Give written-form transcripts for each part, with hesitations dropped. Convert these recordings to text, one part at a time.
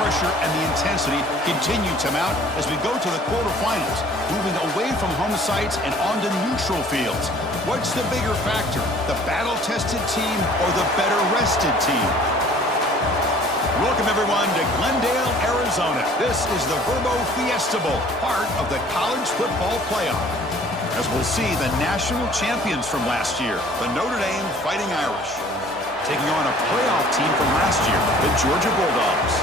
pressure and the intensity continue to mount as we go to the quarterfinals, moving away from home sites and onto neutral fields. What's the bigger factor, the battle-tested team or the better-rested team? Welcome, everyone, to Glendale, Arizona. This is the Verbo Fiesta Bowl, part of the college football playoff. As we'll see the national champions from last year, the Notre Dame Fighting Irish, taking on a playoff team from last year, the Georgia Bulldogs.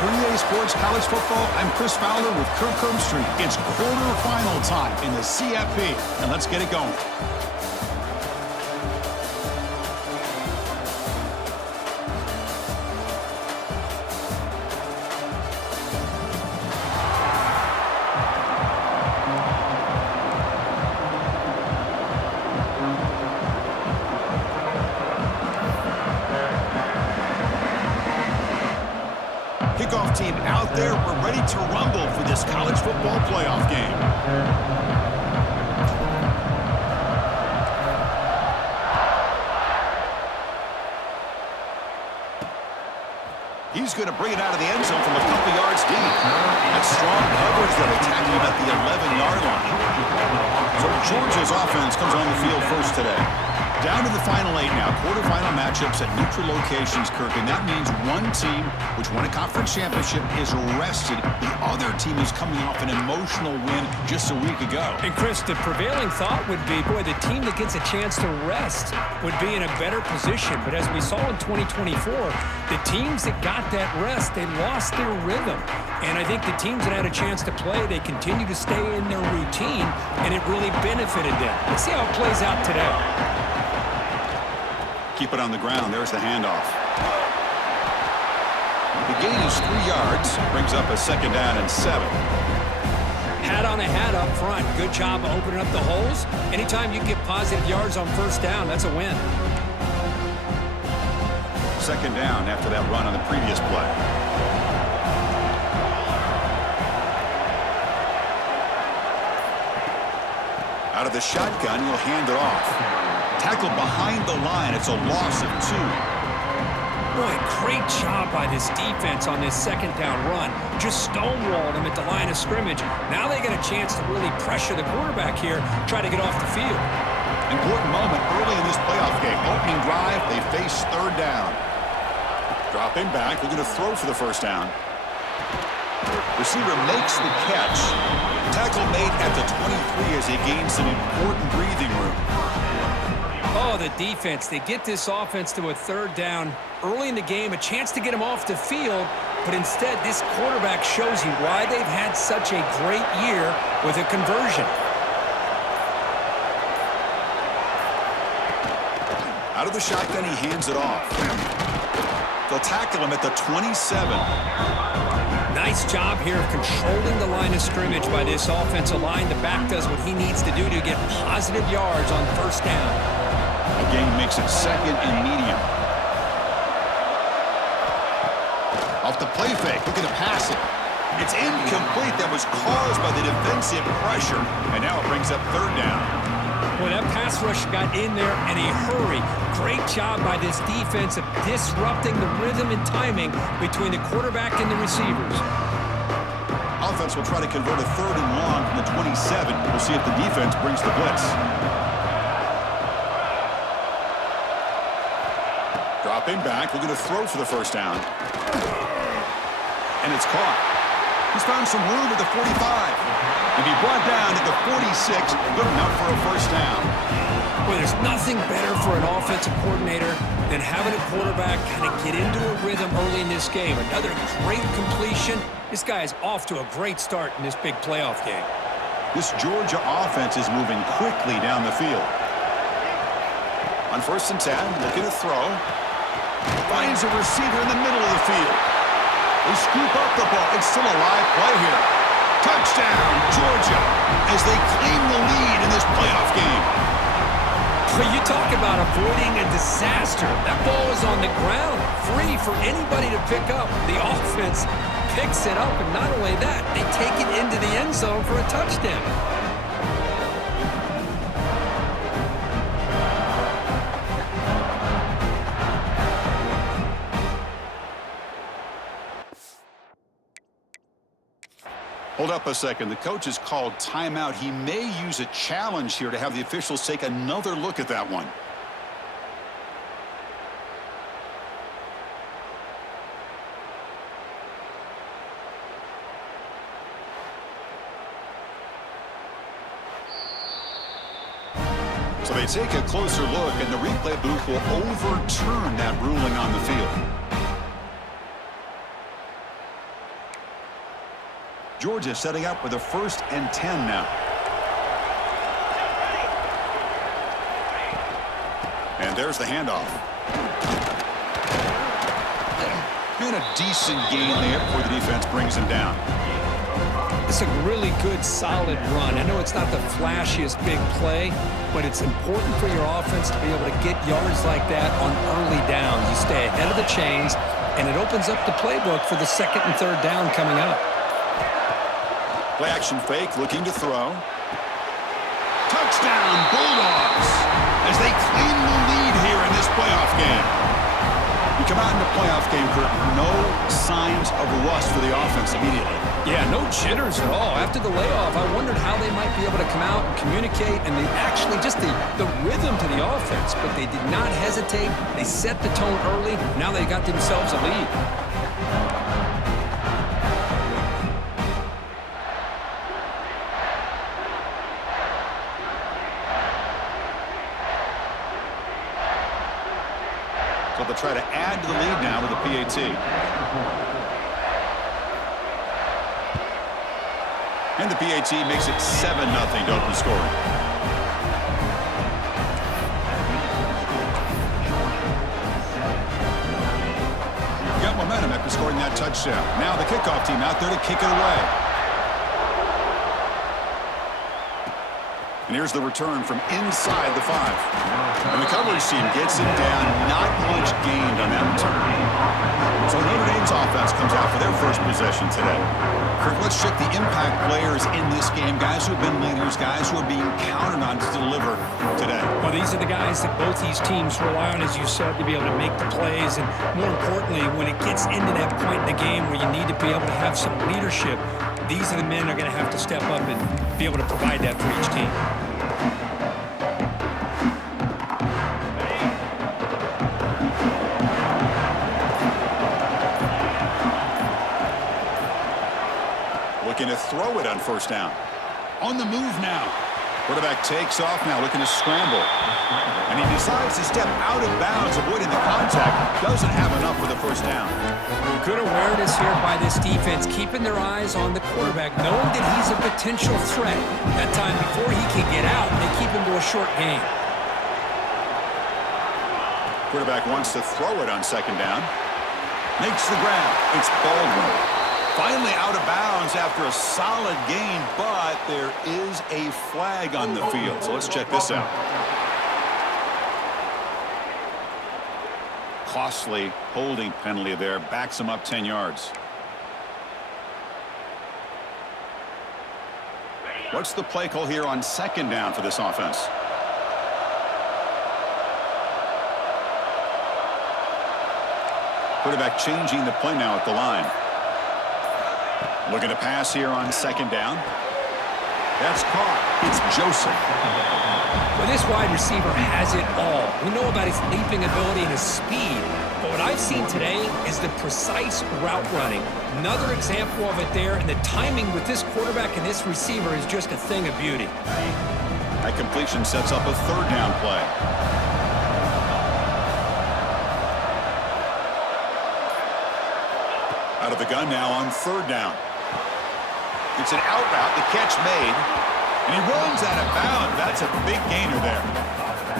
For EA Sports College Football, I'm Chris Fowler with Kirk Herbstreit. It's quarterfinal time in the CFP, and let's get it going. Kickoff team out there. We're ready to rumble for this college football playoff game. He's going to bring it out of the end zone from a couple yards deep. That's strong coverage that will tackle him at the 11-yard line. So Georgia's offense comes on the field first today. Down to the final 8 now. Quarterfinal matchups at neutral locations, Kirk. And that means one team, which won a conference championship, is rested. The other team is coming off an emotional win just a week ago. And, Chris, the prevailing thought would be, boy, the team that gets a chance to rest would be in a better position. But as we saw in 2024, the teams that got that rest, they lost their rhythm. And I think the teams that had a chance to play, they continue to stay in their routine, and it really benefited them. Let's see how it plays out today. Keep it on the ground. There's the handoff. The gain is 3 yards. Brings up a 2nd down and 7. Hat on a hat up front. Good job of opening up the holes. Anytime you get positive yards on first down, that's a win. 2nd down after that run on the previous play. Out of the shotgun, he'll hand it off. Tackled behind the line. It's a loss of 2. Boy, great job by this defense on this 2nd down run. Just stonewalled him at the line of scrimmage. Now they get a chance to really pressure the quarterback here, try to get off the field. Important moment early in this playoff game. Opening drive, they face 3rd down. Dropping back, we're going to throw for the 1st down. Receiver makes the catch. Tackle made at the 23 as he gains some important breathing room. Oh, the defense. They get this offense to a 3rd down early in the game, a chance to get him off the field, but instead this quarterback shows you why they've had such a great year with a conversion. Out of the shotgun, he hands it off. They'll tackle him at the 27. Nice job here of controlling the line of scrimmage by this offensive line. The back does what he needs to do to get positive yards on 1st down. Again, makes it 2nd and medium. Off the play fake, looking to pass it. It's incomplete. That was caused by the defensive pressure. And now it brings up 3rd down. Well, that pass rush got in there in a hurry. Great job by this defense of disrupting the rhythm and timing between the quarterback and the receivers. Offense will try to convert a 3rd and long from the 27. We'll see if the defense brings the blitz. Dropping back, we're going to throw for the 1st down. And it's caught. He's found some room at the 45. And he brought down at the 46. Good enough for a 1st down. Well, there's nothing better for an offensive coordinator than having a quarterback kind of get into a rhythm early in this game. Another great completion. This guy is off to a great start in this big playoff game. This Georgia offense is moving quickly down the field. On 1st and 10, looking to throw. Finds a receiver in the middle of the field. They scoop up the ball. It's still a live play here. Touchdown, Georgia, as they claim the lead in this playoff game. Well, you talk about avoiding a disaster. That ball is on the ground, free for anybody to pick up. The offense picks it up, and not only that, they take it into the end zone for a touchdown. Hold up a second. The coach has called timeout. He may use a challenge here to have the officials take another look at that one. So they take a closer look, and the replay booth will overturn that ruling on the field. Georgia setting up with a 1st and 10 now. And there's the handoff. And a decent gain there before the defense brings him down. It's a really good, solid run. I know it's not the flashiest big play, but it's important for your offense to be able to get yards like that on early downs. You stay ahead of the chains, and it opens up the playbook for the 2nd and 3rd down coming up. Play action fake, looking to throw. Touchdown, Bulldogs, as they claim the lead here in this playoff game. We come out in the playoff game, Kurt, no signs of rust for the offense immediately. Yeah, no jitters at all. After the layoff, I wondered how they might be able to come out and communicate, and they actually just the rhythm to the offense, but they did not hesitate. They set the tone early. Now they got themselves a lead. So they'll try to add to the lead now with a PAT. And the PAT makes it 7-0 to open scoring. Got momentum after scoring that touchdown. Now the kickoff team out there to kick it away. And here's the return from inside the 5. And the coverage team gets it down. Not much gained on that return. So Notre Dame's offense comes out for their first possession today. Kirk, let's check the impact players in this game. Guys who have been leaders, guys who are being counted on to deliver today. Well, these are the guys that both these teams rely on, as you said, to be able to make the plays. And more importantly, when it gets into that point in the game where you need to be able to have some leadership, these are the men that are going to have to step up and be able to provide that for each team. Looking to throw it on 1st down. On the move now. Quarterback takes off now, looking to scramble. And he decides to step out of bounds, avoiding the contact. Doesn't have enough for the 1st down. Good awareness here by this defense, keeping their eyes on the quarterback, knowing that he's a potential threat. That time before he can get out, they keep him to a short gain. Quarterback wants to throw it on 2nd down. Makes the grab. It's Baldwin. Finally out of bounds after a solid gain, but there is a flag on the field. So let's check this out. Costly holding penalty there. Backs him up 10 yards. What's the play call here on 2nd down for this offense? Quarterback changing the play now at the line. Looking to pass here on 2nd down. That's caught. It's Joseph. Well, this wide receiver has it all. We know about his leaping ability and his speed. But what I've seen today is the precise route running. Another example of it there, and the timing with this quarterback and this receiver is just a thing of beauty. That completion sets up a 3rd down play. Out of the gun now on 3rd down. It's an out route, the catch made, and he runs out of bounds. That's a big gainer there.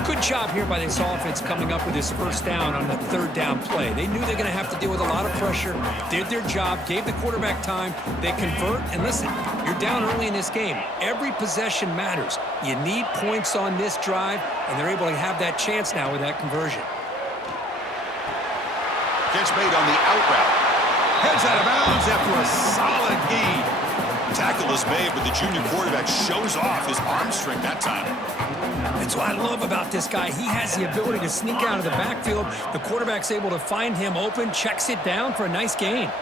Good job here by this offense coming up with his 1st down on the 3rd down play. They knew they're going to have to deal with a lot of pressure, did their job, gave the quarterback time. They convert, and listen, you're down early in this game. Every possession matters. You need points on this drive, and they're able to have that chance now with that conversion. Catch made on the out route. Heads out of bounds after a solid gain. Tackle is made, but the junior quarterback shows off his arm strength that time. That's what I love about this guy. He has the ability to sneak out of the backfield. The quarterback's able to find him open, checks it down for a nice gain.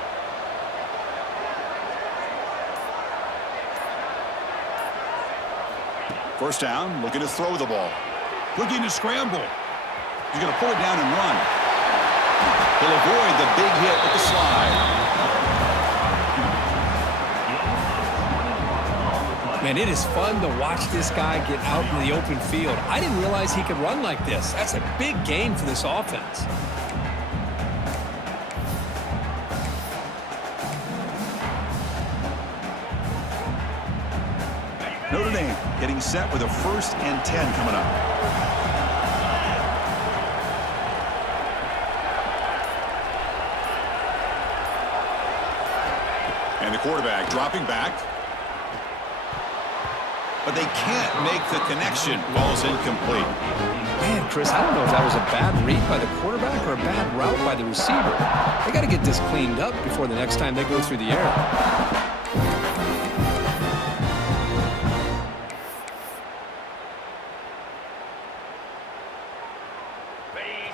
First down, looking to throw the ball. Looking to scramble. He's going to pull it down and run. He'll avoid the big hit with the slide. Man, it is fun to watch this guy get out in the open field. I didn't realize he could run like this. That's a big gain for this offense. Notre Dame getting set with a 1st and 10 coming up. And the quarterback dropping back. But they can't make the connection. Ball's incomplete. Man, Chris, I don't know if that was a bad read by the quarterback or a bad route by the receiver. They got to get this cleaned up before the next time they go through the air.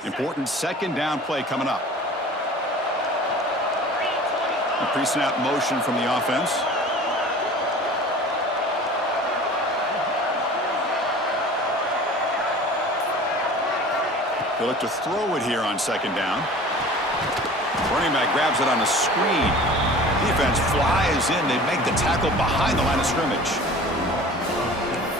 Important 2nd down play coming up. A pre-snap motion from the offense. They look to throw it here on 2nd down. Running back grabs it on the screen. Defense flies in. They make the tackle behind the line of scrimmage.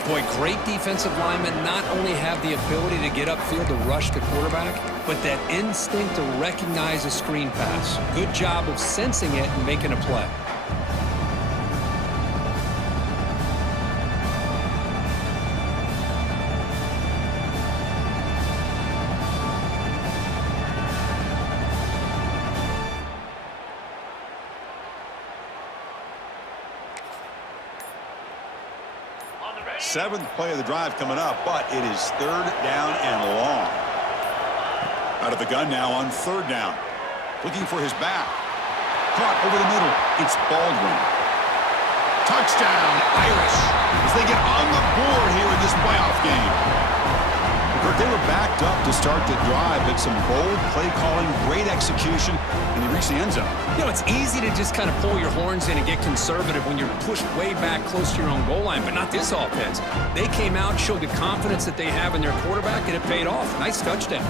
Boy, great defensive linemen not only have the ability to get upfield to rush the quarterback, but that instinct to recognize a screen pass. Good job of sensing it and making a play. Seventh play of the drive coming up, but it is 3rd down and long. Out of the gun now on 3rd down. Looking for his back. Caught over the middle. It's Baldwin. Touchdown, Irish, as they get on the board here in this playoff game. They were backed up to start the drive, but some bold play calling, great execution, and they reached the end zone. You know, it's easy to just kind of pull your horns in and get conservative when you're pushed way back close to your own goal line, but not this offense. They came out, showed the confidence that they have in their quarterback, and it paid off. Nice touchdown.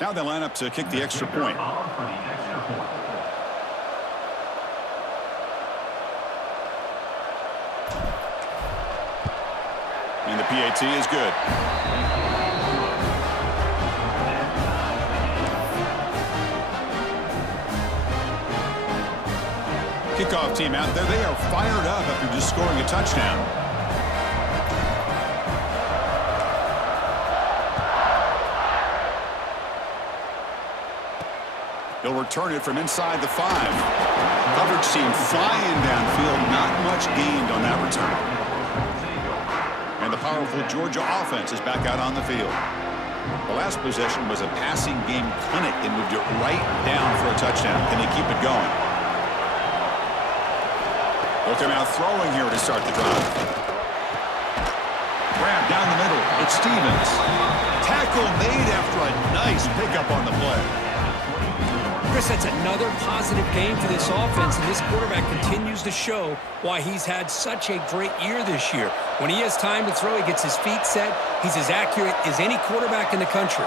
Now they line up to kick the extra point. And the PAT is good. Kickoff team out there. They are fired up after just scoring a touchdown. He'll return it from inside the 5. Coverage team flying downfield. Not much gained on that return. And the powerful Georgia offense is back out on the field. The last possession was a passing game clinic. They moved it right down for a touchdown. Can they keep it going? They'll come out throwing here to start the drive. Grab down the middle. It's Stevens. Tackle made after a nice pickup on the play. Chris, that's another positive game for this offense, and this quarterback continues to show why he's had such a great year this year. When he has time to throw, he gets his feet set. He's as accurate as any quarterback in the country.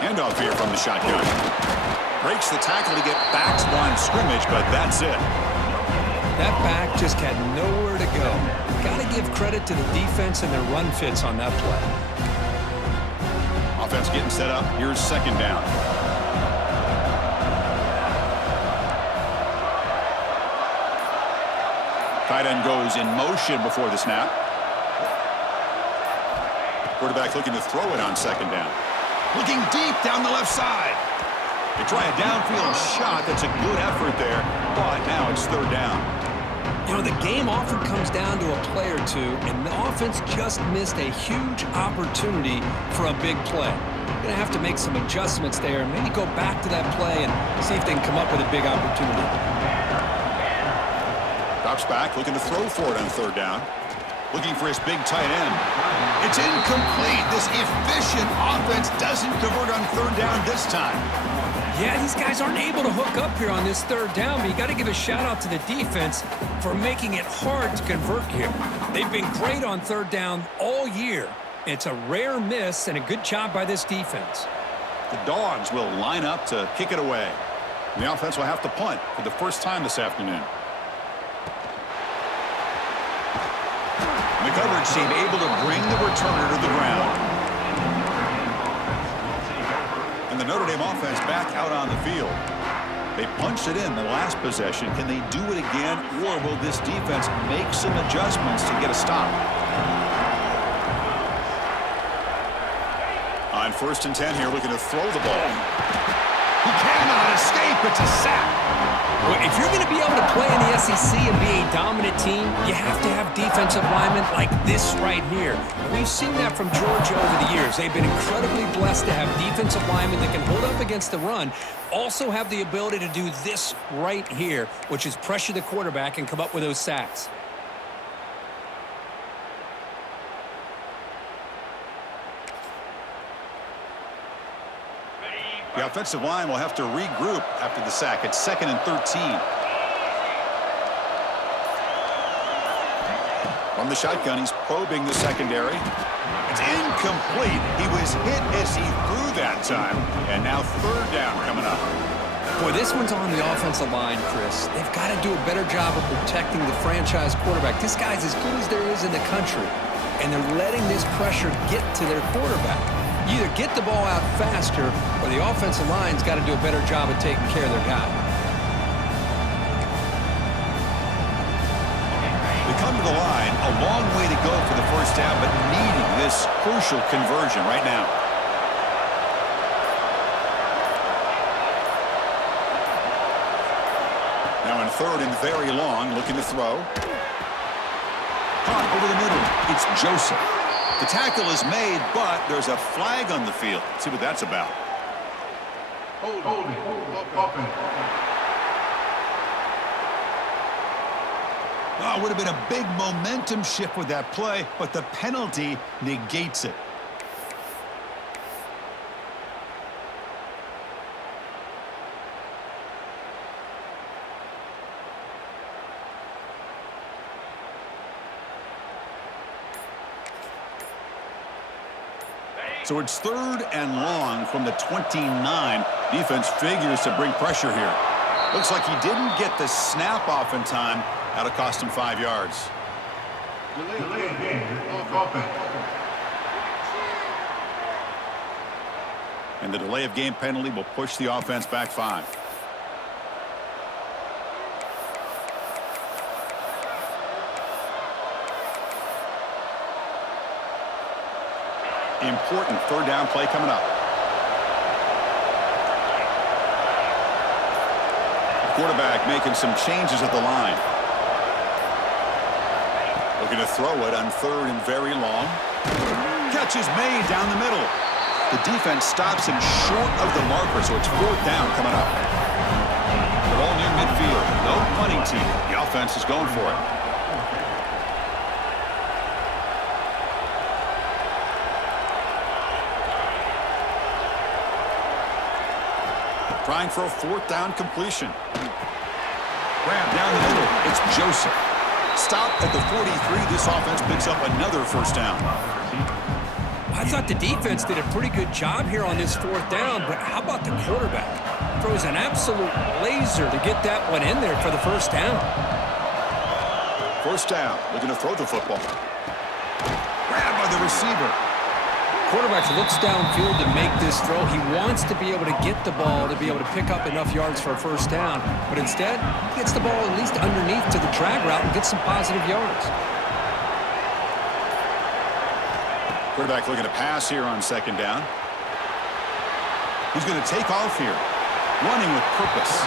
Handoff here from the shotgun. Breaks the tackle to get back to line of scrimmage, but that's it. That back just had nowhere to go. Got to give credit to the defense and their run fits on that play. Offense getting set up. Here's 2nd down. Tight end goes in motion before the snap. Quarterback looking to throw it on 2nd down. Looking deep down the left side. They try a downfield shot. That's a good effort there, but now it's 3rd down. You know, the game often comes down to a play or two, and the offense just missed a huge opportunity for a big play. They're going to have to make some adjustments there and maybe go back to that play and see if they can come up with a big opportunity. Drops back, looking to throw for it on third down. Looking for his big tight end. It's incomplete. This efficient offense doesn't convert on third down this time. Yeah, these guys aren't able to hook up here on this third down, but you got to give a shout-out to the defense for making it hard to convert here. They've been great on third down all year. It's a rare miss and a good job by this defense. The Dogs will line up to kick it away. The offense will have to punt for the first time this afternoon. The coverage team able to bring the returner to the ground. And the Notre Dame offense back out on the field. They punched it in the last possession. Can they do it again, or will this defense make some adjustments to get a stop? On 1st and 10 here, looking to throw the ball. He cannot escape. It's a sack. Well, if you're going to be able to play in the SEC and be a dominant team, you have to have defensive linemen like this right here. We've seen that from Georgia over the years. They've been incredibly blessed to have defensive linemen that can hold up against the run, also have the ability to do this right here, which is pressure the quarterback and come up with those sacks. The offensive line will have to regroup after the sack. It's 2nd and 13. From the shotgun, he's probing the secondary. It's incomplete. He was hit as he threw that time. And now third down coming up. Boy, this one's on the offensive line, Chris. They've got to do a better job of protecting the franchise quarterback. This guy's as good as there is in the country. And they're letting this pressure get to their quarterback. You either get the ball out faster or the offensive line's got to do a better job of taking care of their guy. They come to the line, a long way to go for the first down, but needing this crucial conversion right now. Now in 3rd and very long, looking to throw. Caught over the middle. It's Joseph. The tackle is made, but there's a flag on the field. Let's see what that's about. Oh, it would have been a big momentum shift with that play, but the penalty negates it. So it's 3rd and long from the 29. Defense figures to bring pressure here. Looks like he didn't get the snap off in time. That'll cost him 5 yards. And the delay of game penalty will push the offense back 5. Important third down play coming up. Quarterback making some changes at the line. Looking to throw it on 3rd and very long. Catch is made down the middle. The defense stops him short of the marker, so it's 4th down coming up. They're all near midfield. No punting team. The offense is going for it. Trying for a 4th down completion. Grab down the middle. It's Joseph. Stop at the 43. This offense picks up another 1st down. I thought the defense did a pretty good job here on this 4th down, but how about the quarterback? Throws an absolute laser to get that one in there for the 1st down. 1st down. Looking to throw the football. Grabbed by the receiver. Quarterback looks downfield to make this throw. He wants to be able to get the ball to be able to pick up enough yards for a 1st down. But instead, he gets the ball at least underneath to the drag route and gets some positive yards. Quarterback looking to pass here on 2nd down. He's going to take off here, running with purpose.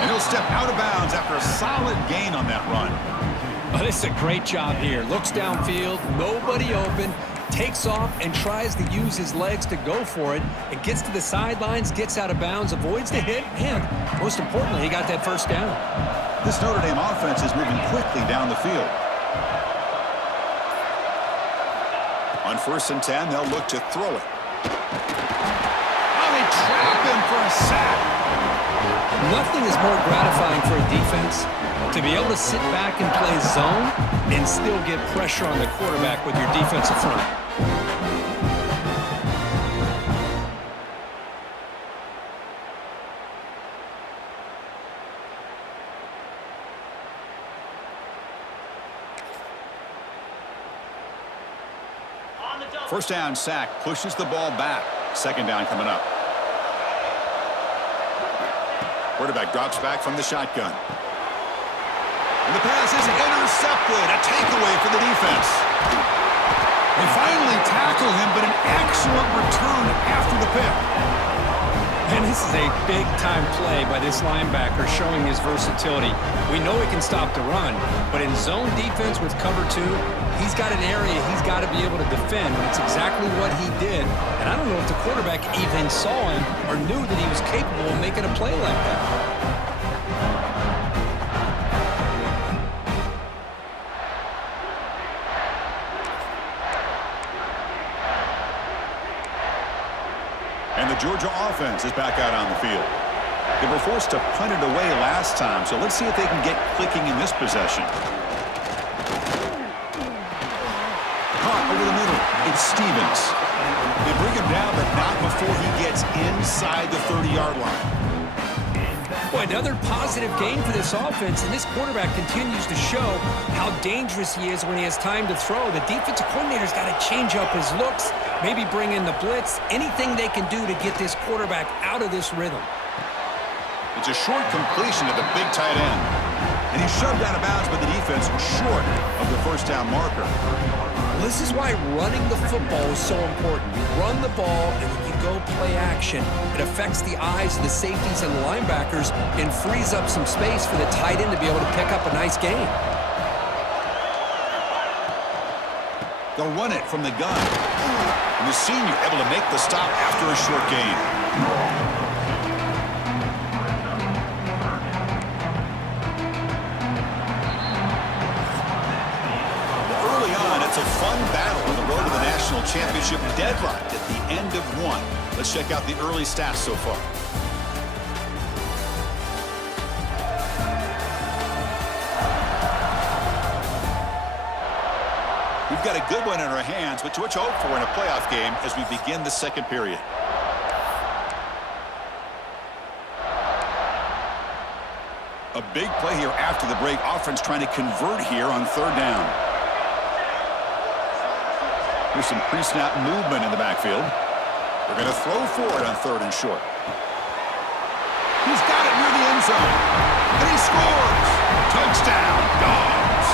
And he'll step out of bounds after a solid gain on that run. Oh, this is a great job here. Looks downfield, nobody open. takes off and tries to use his legs to go for it. It gets to the sidelines, gets out of bounds, avoids the hit, and most importantly, he got that first down. This Notre Dame offense is moving quickly down the field. On 1st and 10, they'll look to throw it. Oh, they trap him for a sack. Nothing is more gratifying for a defense to be able to sit back and play zone and still get pressure on the quarterback with your defensive front. First down sack pushes the ball back. 2nd down coming up. Quarterback drops back from the shotgun. And the pass is intercepted. A takeaway for the defense. They finally tackle him, but an excellent return after the pick. And this is a big-time play by this linebacker showing his versatility. We know he can stop the run, but in zone defense with cover 2, he's got an area he's got to be able to defend, and it's exactly what he did. And I don't know if the quarterback even saw him or knew that he was capable of making a play like that. And the Georgia offense is back out on the field. They were forced to punt it away last time, so let's see if they can get clicking in this possession. Caught over the middle. It's Stevens. They bring him down, but not before he gets inside the 30-yard line. Boy, another positive game for this offense, and this quarterback continues to show how dangerous he is when he has time to throw. The defensive coordinator's got to change up his looks, maybe bring in the blitz, anything they can do to get this quarterback out of this rhythm. It's a short completion to the big tight end. And he's shoved out of bounds by the defense short of the first down marker. This is why running the football is so important. You run the ball and then you go play action. It affects the eyes of the safeties and the linebackers and frees up some space for the tight end to be able to pick up a nice gain. They'll run it from the gun. And the senior able to make the stop after a short gain. It's a fun battle on the road to the national championship deadline at the end of 1. Let's check out the early stats so far. We've got a good one in our hands, which what you hope for in a playoff game as we begin the 2nd period. A big play here after the break. Offense trying to convert here on 3rd down. Here's some pre-snap movement in the backfield. They're going to throw for it on 3rd and short. He's got it near the end zone. And he scores. Touchdown, Dogs.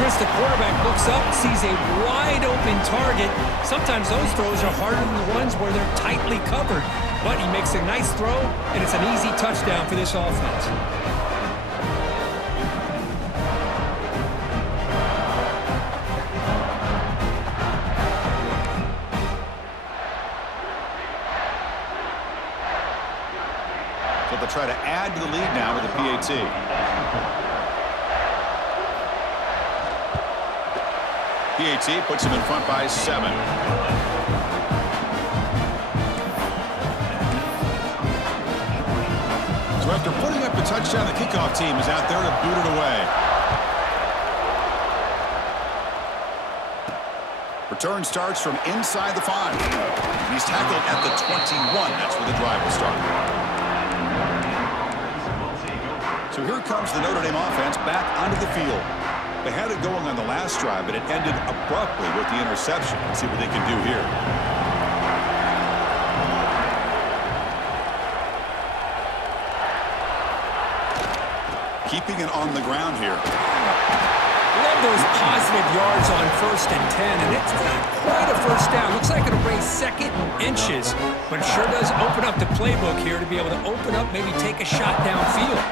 Chris, the quarterback looks up, sees a wide-open target. Sometimes those throws are harder than the ones where they're tightly covered. But he makes a nice throw, and it's an easy touchdown for this offense. They'll try to add to the lead now with a PAT. PAT puts him in front by 7. So after putting up the touchdown, the kickoff team is out there to boot it away. Return starts from inside the 5. He's tackled at the 21. That's where the drive will start. So here comes the Notre Dame offense back onto the field. They had it going on the last drive, but it ended abruptly with the interception. Let's see what they can do here. Keeping it on the ground here. Love those positive yards on 1st and 10, and it's not quite a first down. Looks like it'll raise 2nd and inches, but it sure does open up the playbook here to be able to open up, maybe take a shot downfield.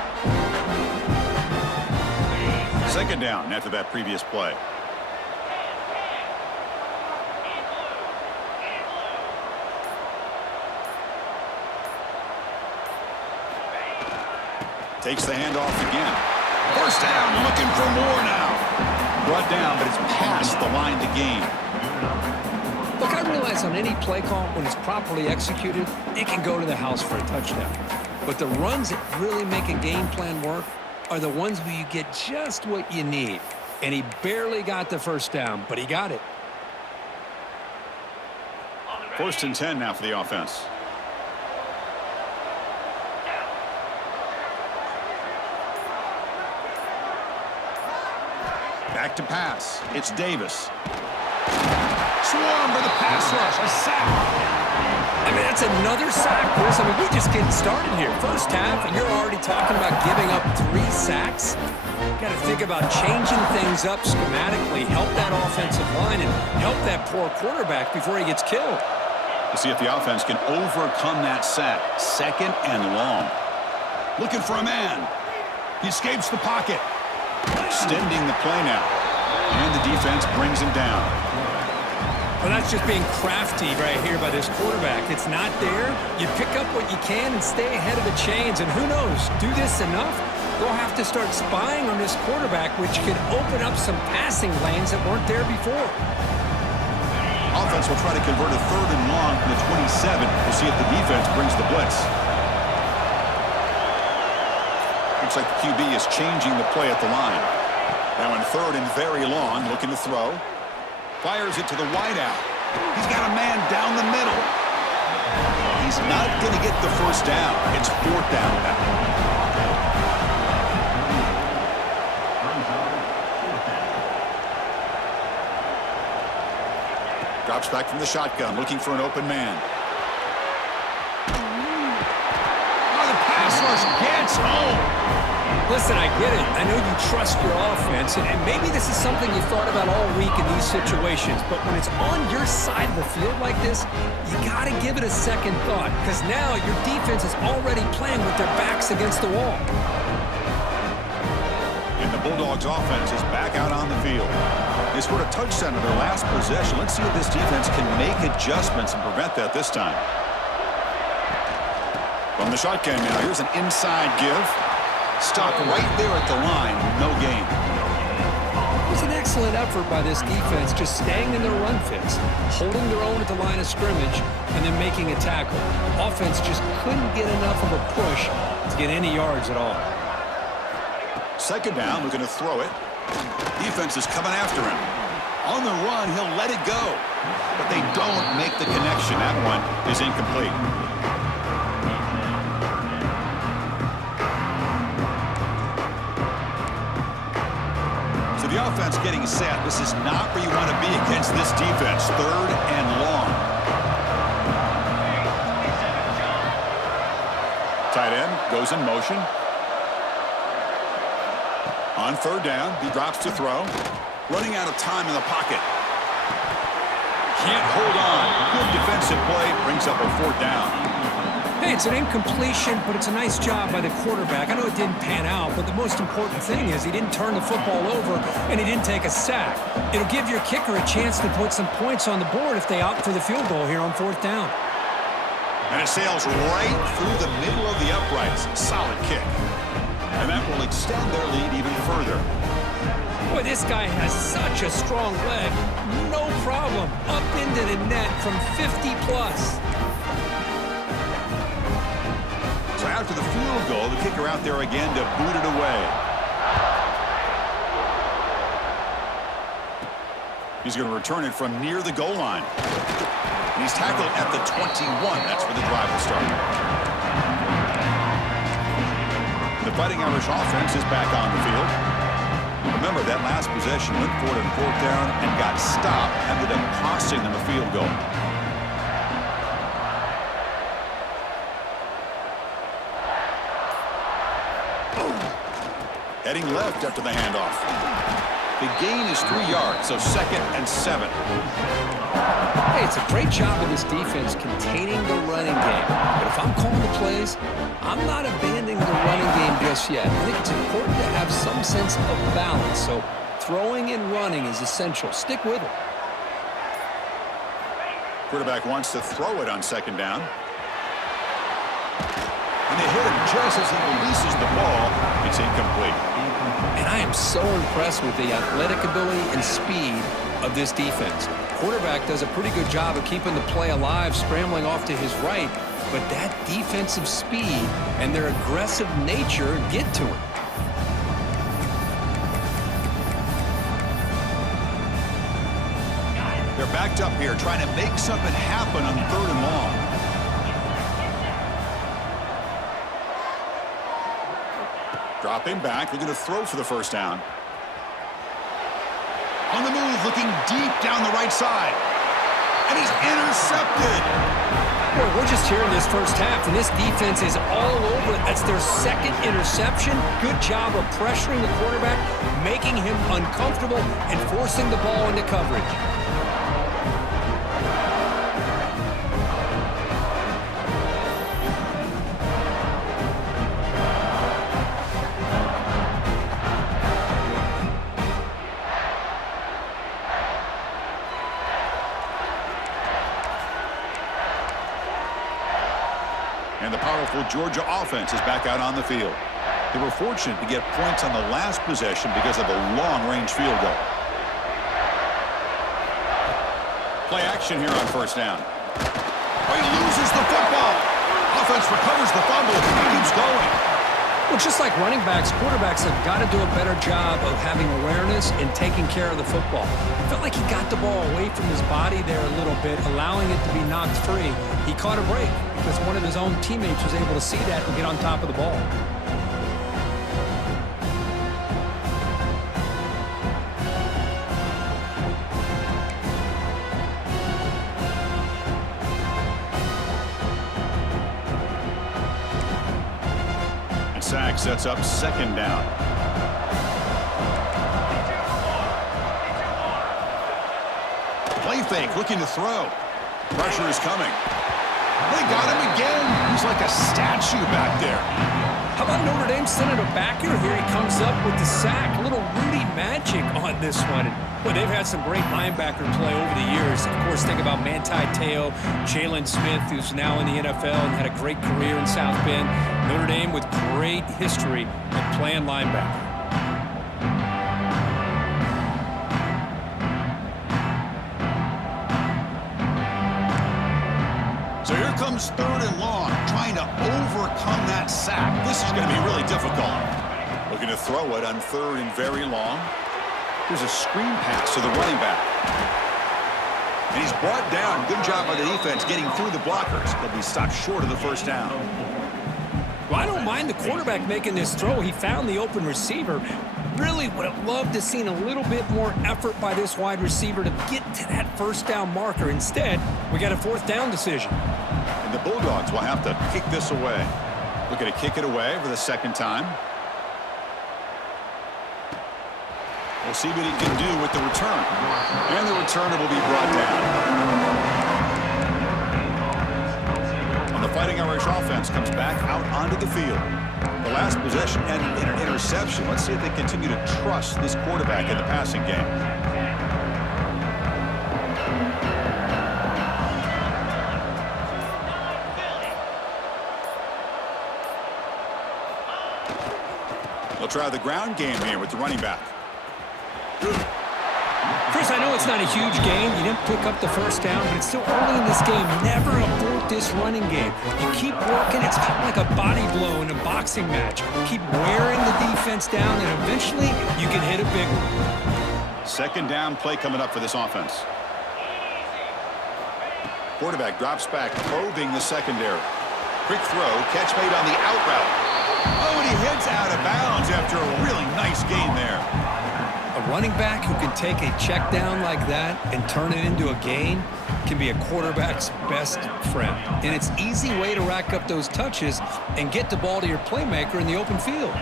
2nd down after that previous play. Takes the handoff again. First down, looking for more now. Brought down, but it's past the line to gain. Look, I realize on any play call, when it's properly executed, it can go to the house for a touchdown. But the runs that really make a game plan work are the ones where you get just what you need. And he barely got the first down, but he got it. 1st and 10 now for the offense. Back to pass. It's Davis. Swarm for the pass rush. A sack. I mean, that's another sack, Chris. I mean, we're just getting started here. First half, and you're already talking about giving up 3 sacks. Got to think about changing things up schematically, help that offensive line, and help that poor quarterback before he gets killed. We'll see if the offense can overcome that sack. 2nd and long. Looking for a man. He escapes the pocket. Extending the play now. And the defense brings him down. Well, that's just being crafty right here by this quarterback. It's not there. You pick up what you can and stay ahead of the chains. And who knows, do this enough, they'll have to start spying on this quarterback, which could open up some passing lanes that weren't there before. Offense will try to convert a 3rd and long from the 27. We'll see if the defense brings the blitz. Looks like the QB is changing the play at the line. Now in 3rd and very long, looking to throw. Fires it to the wideout. He's got a man down the middle. He's not going to get the first down. It's 4th down now. Drops back from the shotgun, looking for an open man. Oh, the pass rush gets home. Listen, I get it. I know you trust your offense, and maybe this is something you thought about all week in these situations, but when it's on your side of the field like this, you got to give it a second thought, because now your defense is already playing with their backs against the wall. And the Bulldogs offense is back out on the field. They scored a touchdown in their last possession. Let's see if this defense can make adjustments and prevent that this time. From the shotgun now, here's an inside give. Stop right there at the line. No gain. It was an excellent effort by this defense, just staying in their run fits, holding their own at the line of scrimmage, and then making a tackle. Offense just couldn't get enough of a push to get any yards at all. 2nd down, looking to throw it. Defense is coming after him. On the run, he'll let it go. But they don't make the connection. That one is incomplete. So the offense getting set. This is not where you want to be against this defense. 3rd and long. Tight end goes in motion. On 3rd down, he drops to throw. Running out of time in the pocket. Can't hold on. Good defensive play. Brings up a 4th down. Hey, it's an incompletion, but it's a nice job by the quarterback. I know it didn't pan out, but the most important thing is he didn't turn the football over and he didn't take a sack. It'll give your kicker a chance to put some points on the board if they opt for the field goal here on 4th down. And it sails right through the middle of the uprights. Solid kick. And that will extend their lead even further. Boy, this guy has such a strong leg. No problem. Up into the net from 50 plus. So after the field goal, the kicker out there again to boot it away. He's going to return it from near the goal line. And he's tackled at the 21. That's where the drive will start. The Fighting Irish offense is back on the field. Remember, that last possession went for it on 4th down and got stopped, ended up costing them a field goal. Heading left after the handoff. The gain is 3 yards, so 2nd and 7. Hey, it's a great job of this defense containing the running game. But if I'm calling the plays, I'm not abandoning the running game just yet. I think it's important to have some sense of balance. So throwing and running is essential. Stick with it. Quarterback wants to throw it on 2nd down. And they hit him just as he releases the ball. It's incomplete. And I am so impressed with the athletic ability and speed of this defense. Quarterback does a pretty good job of keeping the play alive, scrambling off to his right, but that defensive speed and their aggressive nature get to him. They're backed up here trying to make something happen on 3rd and long. Dropping back, looking to throw for the first down. On the move, looking deep down the right side. And he's intercepted. Boy, we're just here in this first half, and this defense is all over it. That's their second interception. Good job of pressuring the quarterback, making him uncomfortable, and forcing the ball into coverage. And the powerful Georgia offense is back out on the field. They were fortunate to get points on the last possession because of a long-range field goal. Play action here on first down. Oh, he loses the football. Offense recovers the fumble and keeps going. Well, just like running backs, quarterbacks have got to do a better job of having awareness and taking care of the football. It felt like he got the ball away from his body there a little bit, allowing it to be knocked free. He caught a break because one of his own teammates was able to see that and get on top of the ball. Sack sets up 2nd down. Play fake, looking to throw. Pressure is coming. They got him again. He's like a statue back there. How about Notre Dame sending a backer here? He comes up with the sack. A little Rudy magic on this one. Well, they've had some great linebacker play over the years. Of course, think about Manti Te'o, Jalen Smith, who's now in the NFL and had a great career in South Bend. Notre Dame with great history of playing linebacker. So here comes 3rd and long, trying to overcome that sack. This is going to be really difficult. Looking to throw it on 3rd and very long. There's a screen pass to the running back. And he's brought down. Good job by the defense getting through the blockers. He'll be stopped short of the first down. Well, I don't mind the quarterback making this throw. He found the open receiver. Really would have loved to have seen a little bit more effort by this wide receiver to get to that first down marker. Instead, we got a 4th down decision. And the Bulldogs will have to kick this away. Looking to kick it away for the 2nd time. We'll see what he can do with the return. And the returner will be brought down. And the Fighting Irish offense comes back out onto the field. The last possession ended in an interception. Let's see if they continue to trust this quarterback in the passing game. They'll try the ground game here with the running back. Chris, I know it's not a huge gain. You didn't pick up the first down, but it's still early in this game. Never abort this running game. You keep working. It's kind of like a body blow in a boxing match. Keep wearing the defense down, and eventually you can hit a big one. 2nd down play coming up for this offense. Quarterback drops back, probing the secondary. Quick throw, catch made on the out route. Oh, and he heads out of bounds after a really nice gain there. A running back who can take a check down like that and turn it into a gain can be a quarterback's best friend. And it's an easy way to rack up those touches and get the ball to your playmaker in the open field.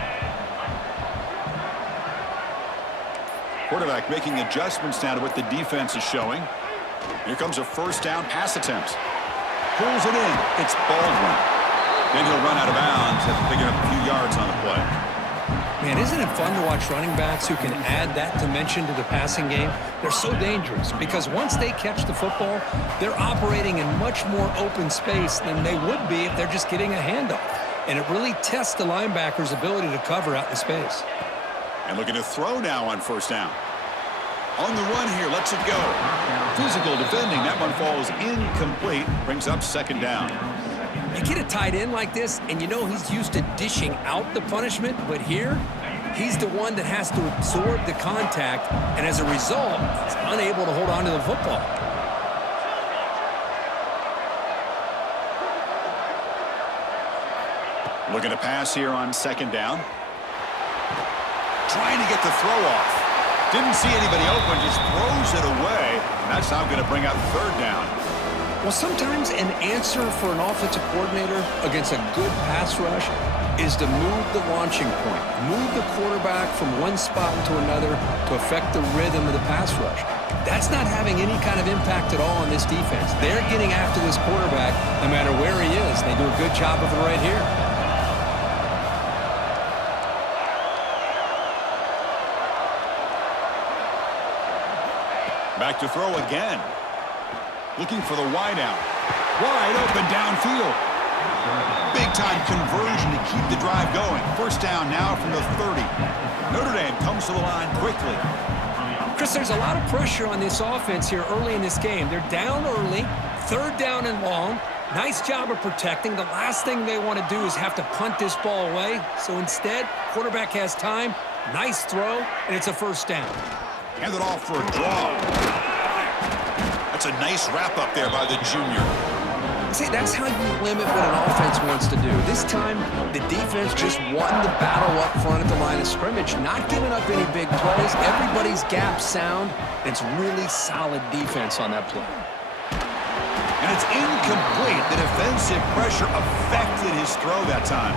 Quarterback making adjustments now to what the defense is showing. Here comes a 1st down pass attempt. Pulls it in. It's Baldwin. Then he'll run out of bounds after picking up a few yards on the play. Man, isn't it fun to watch running backs who can add that dimension to the passing game? They're so dangerous because once they catch the football, they're operating in much more open space than they would be if they're just getting a handoff. and it really tests the linebacker's ability to cover out in space. And looking to throw now on first down. On the run here, lets it go. Physical defending, that one falls incomplete, brings up second down. You get a tight end like this, and you know he's used to dishing out the punishment, but here, he's the one that has to absorb the contact, and as a result, he's unable to hold on to the football. Looking to pass here on second down. Trying to get the throw off. Didn't see anybody open, just throws it away. And that's now going to bring up third down. Well, sometimes an answer for an offensive coordinator against a good pass rush is to move the launching point, move the quarterback from one spot to another to affect the rhythm of the pass rush. That's not having any kind of impact at all on this defense. They're getting after this quarterback no matter where he is. They do a good job of it right here. Back to throw again. Looking for the wideout. Wide open downfield. Big-time conversion to keep the drive going. First down now from the 30. Notre Dame comes to the line quickly. Chris, there's a lot of pressure on this offense here early in this game. They're down early, third down and long. Nice job of protecting. The last thing they want to do is have to punt this ball away. So instead, quarterback has time, nice throw, and it's a first down. Hand it off for a draw. That's a nice wrap-up there by the junior. See, that's how you limit what an offense wants to do. This time, the defense just won the battle up front at the line of scrimmage, not giving up any big plays. Everybody's gap sound. It's really solid defense on that play. And it's incomplete. The defensive pressure affected his throw that time.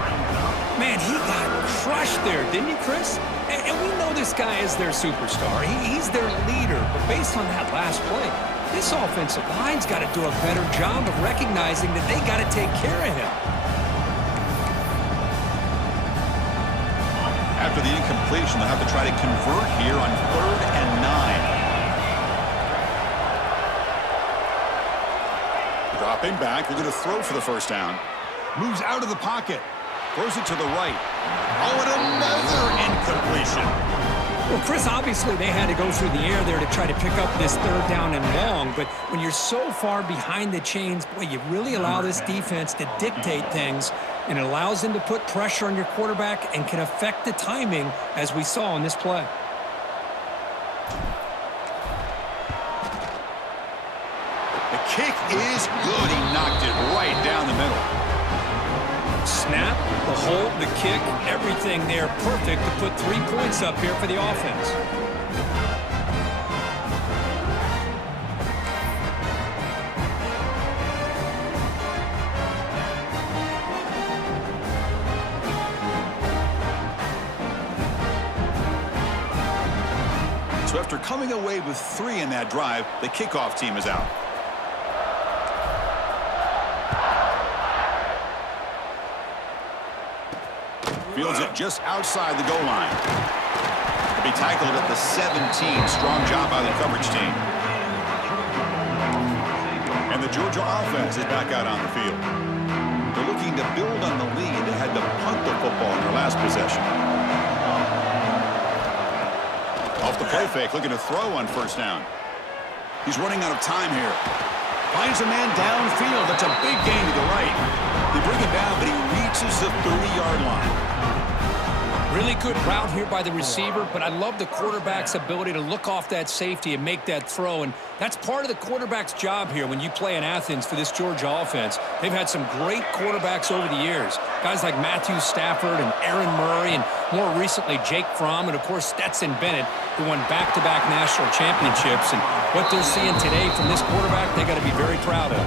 Man, he got crushed there, didn't he, Chris? And we know this guy is their superstar. He's their leader. But based on that last play, this offensive line's got to do a better job of recognizing that they got to take care of him. After the incompletion, they'll have to try to convert here on 3rd and 9. Dropping back, we're going to throw for the first down. Moves out of the pocket. Throws it to the right. Oh, and another incompletion. Well, Chris, obviously they had to go through the air there to try to pick up this third down and long, but when you're so far behind the chains, boy, you really allow this defense to dictate things, and it allows them to put pressure on your quarterback and can affect the timing, as we saw in this play. The kick is good. He knocked it right down the middle. Snap, the hold, the kick, everything there perfect to put 3 points up here for the offense. So after coming away with 3 in that drive, the kickoff team is out. Fields it just outside the goal line. To be tackled at the 17. Strong job by the coverage team. And the Georgia offense is back out on the field. They're looking to build on the lead. They had to punt the football in their last possession. Off the play fake, looking to throw on first down. He's running out of time here. Finds a man downfield. That's a big gain to the right. They bring him down, but he reaches the 30-yard line. Really good route here by the receiver, but I love the quarterback's ability to look off that safety and make that throw, and that's part of the quarterback's job here when you play in Athens for this Georgia offense. They've had some great quarterbacks over the years, guys like Matthew Stafford and Aaron Murray, and more recently Jake Fromm, and of course Stetson Bennett, who won back-to-back national championships. And what they're seeing today from this quarterback, they got to be very proud of.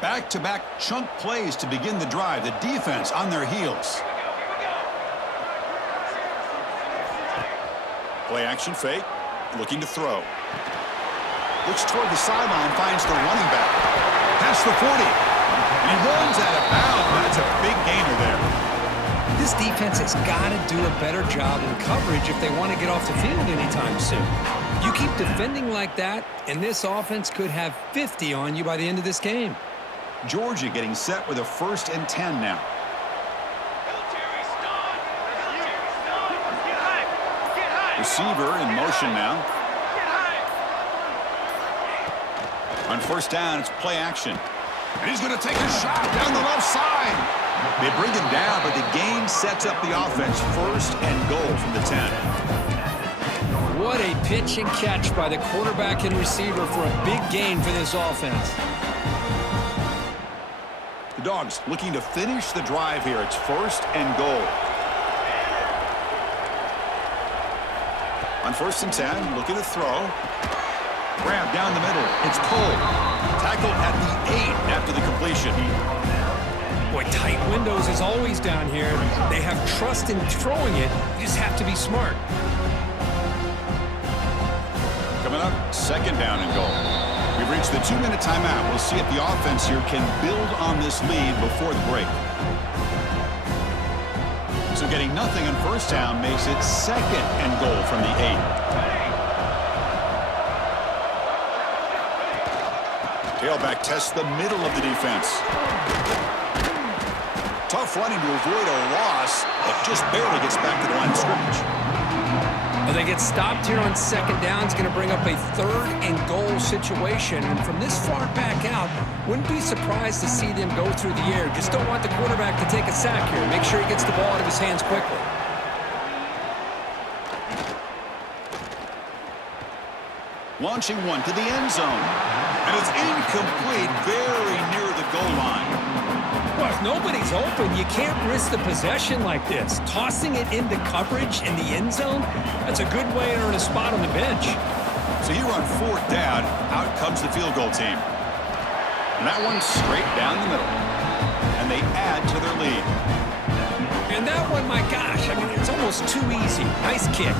Back-to-back chunk plays to begin the drive. The defense on their heels. Play action fake. Looking to throw. Looks toward the sideline. Finds the running back. Past the 40. And he runs out of bounds. That's a big gainer there. This defense has got to do a better job in coverage if they want to get off the field anytime soon. You keep defending like that, and this offense could have 50 on you by the end of this game. Georgia getting set with a 1st and 10 now. Receiver in motion now. On 1st down, it's play action. And he's going to take a shot down the left side. They bring him down, but the game sets up the offense 1st and goal from the 10. What a pitch and catch by the quarterback and receiver for a big gain for this offense. The Dogs looking to finish the drive here. It's 1st and goal. On 1st and 10, looking to throw. Grab down the middle. It's pulled. Tackled at the 8 after the completion. Boy, tight windows is always down here. They have trust in throwing it. You just have to be smart. Coming up, 2nd down and goal. We've reached the 2-minute timeout. We'll see if the offense here can build on this lead before the break. So getting nothing on 1st down makes it 2nd and goal from the 8. Tailback tests the middle of the defense. Tough running to avoid a loss, but just barely gets back to the line of scrimmage. Well, they get stopped here on 2nd down. It's going to bring up a 3rd and goal situation. And from this far back out, wouldn't be surprised to see them go through the air. Just don't want the quarterback to take a sack here. Make sure he gets the ball out of his hands quickly. Launching one to the end zone. And it's incomplete, very near the goal line. Well, if nobody's open, you can't risk the possession like this. Tossing it into coverage in the end zone, that's a good way to earn a spot on the bench. So here on 4th down, out comes the field goal team. And that one straight down the middle. And they add to their lead. And that one, my gosh, I mean, it's almost too easy. Nice kick.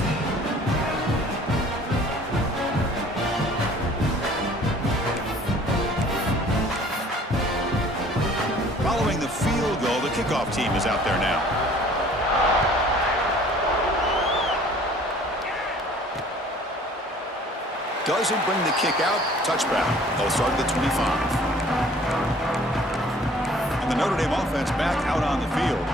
Following the field goal, the kickoff team is out there now. Doesn't bring the kick out. Touchback. They'll start at the 25. And the Notre Dame offense back out on the field.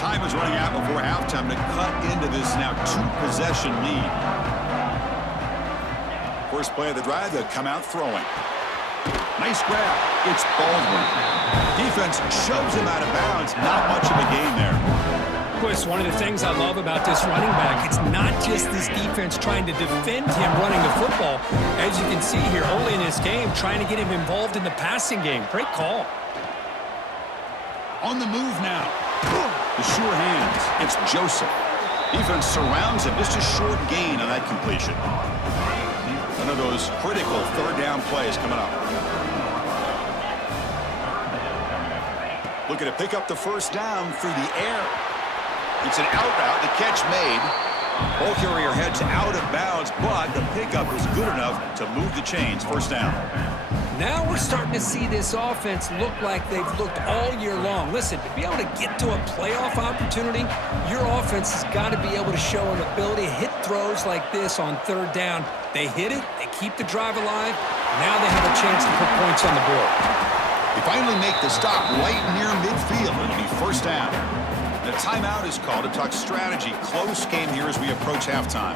Time is running out before halftime to cut into this now 2-possession lead. First play of the drive, they'll come out throwing. Nice grab. It's Baldwin. Defense shoves him out of bounds. Not much of a gain there. Boy, it's one of the things I love about this running back. It's not just this defense trying to defend him running the football. As you can see here early in this game, trying to get him involved in the passing game. Great call. On the move now. The sure hands. It's Joseph. Defense surrounds him. Just a short gain on that completion. One of those critical 3rd down plays coming up. Looking to pick up the 1st down through the air. It's an out route. The catch made. Ball carrier heads out of bounds, but the pickup is good enough to move the chains. 1st down. Now we're starting to see this offense look like they've looked all year long. Listen, to be able to get to a playoff opportunity, your offense has got to be able to show an ability to hit throws like this on 3rd down. They hit it, they keep the drive alive. Now they have a chance to put points on the board. They finally make the stop right near midfield. It'll be 1st down. The timeout is called to talk strategy. Close game here as we approach halftime.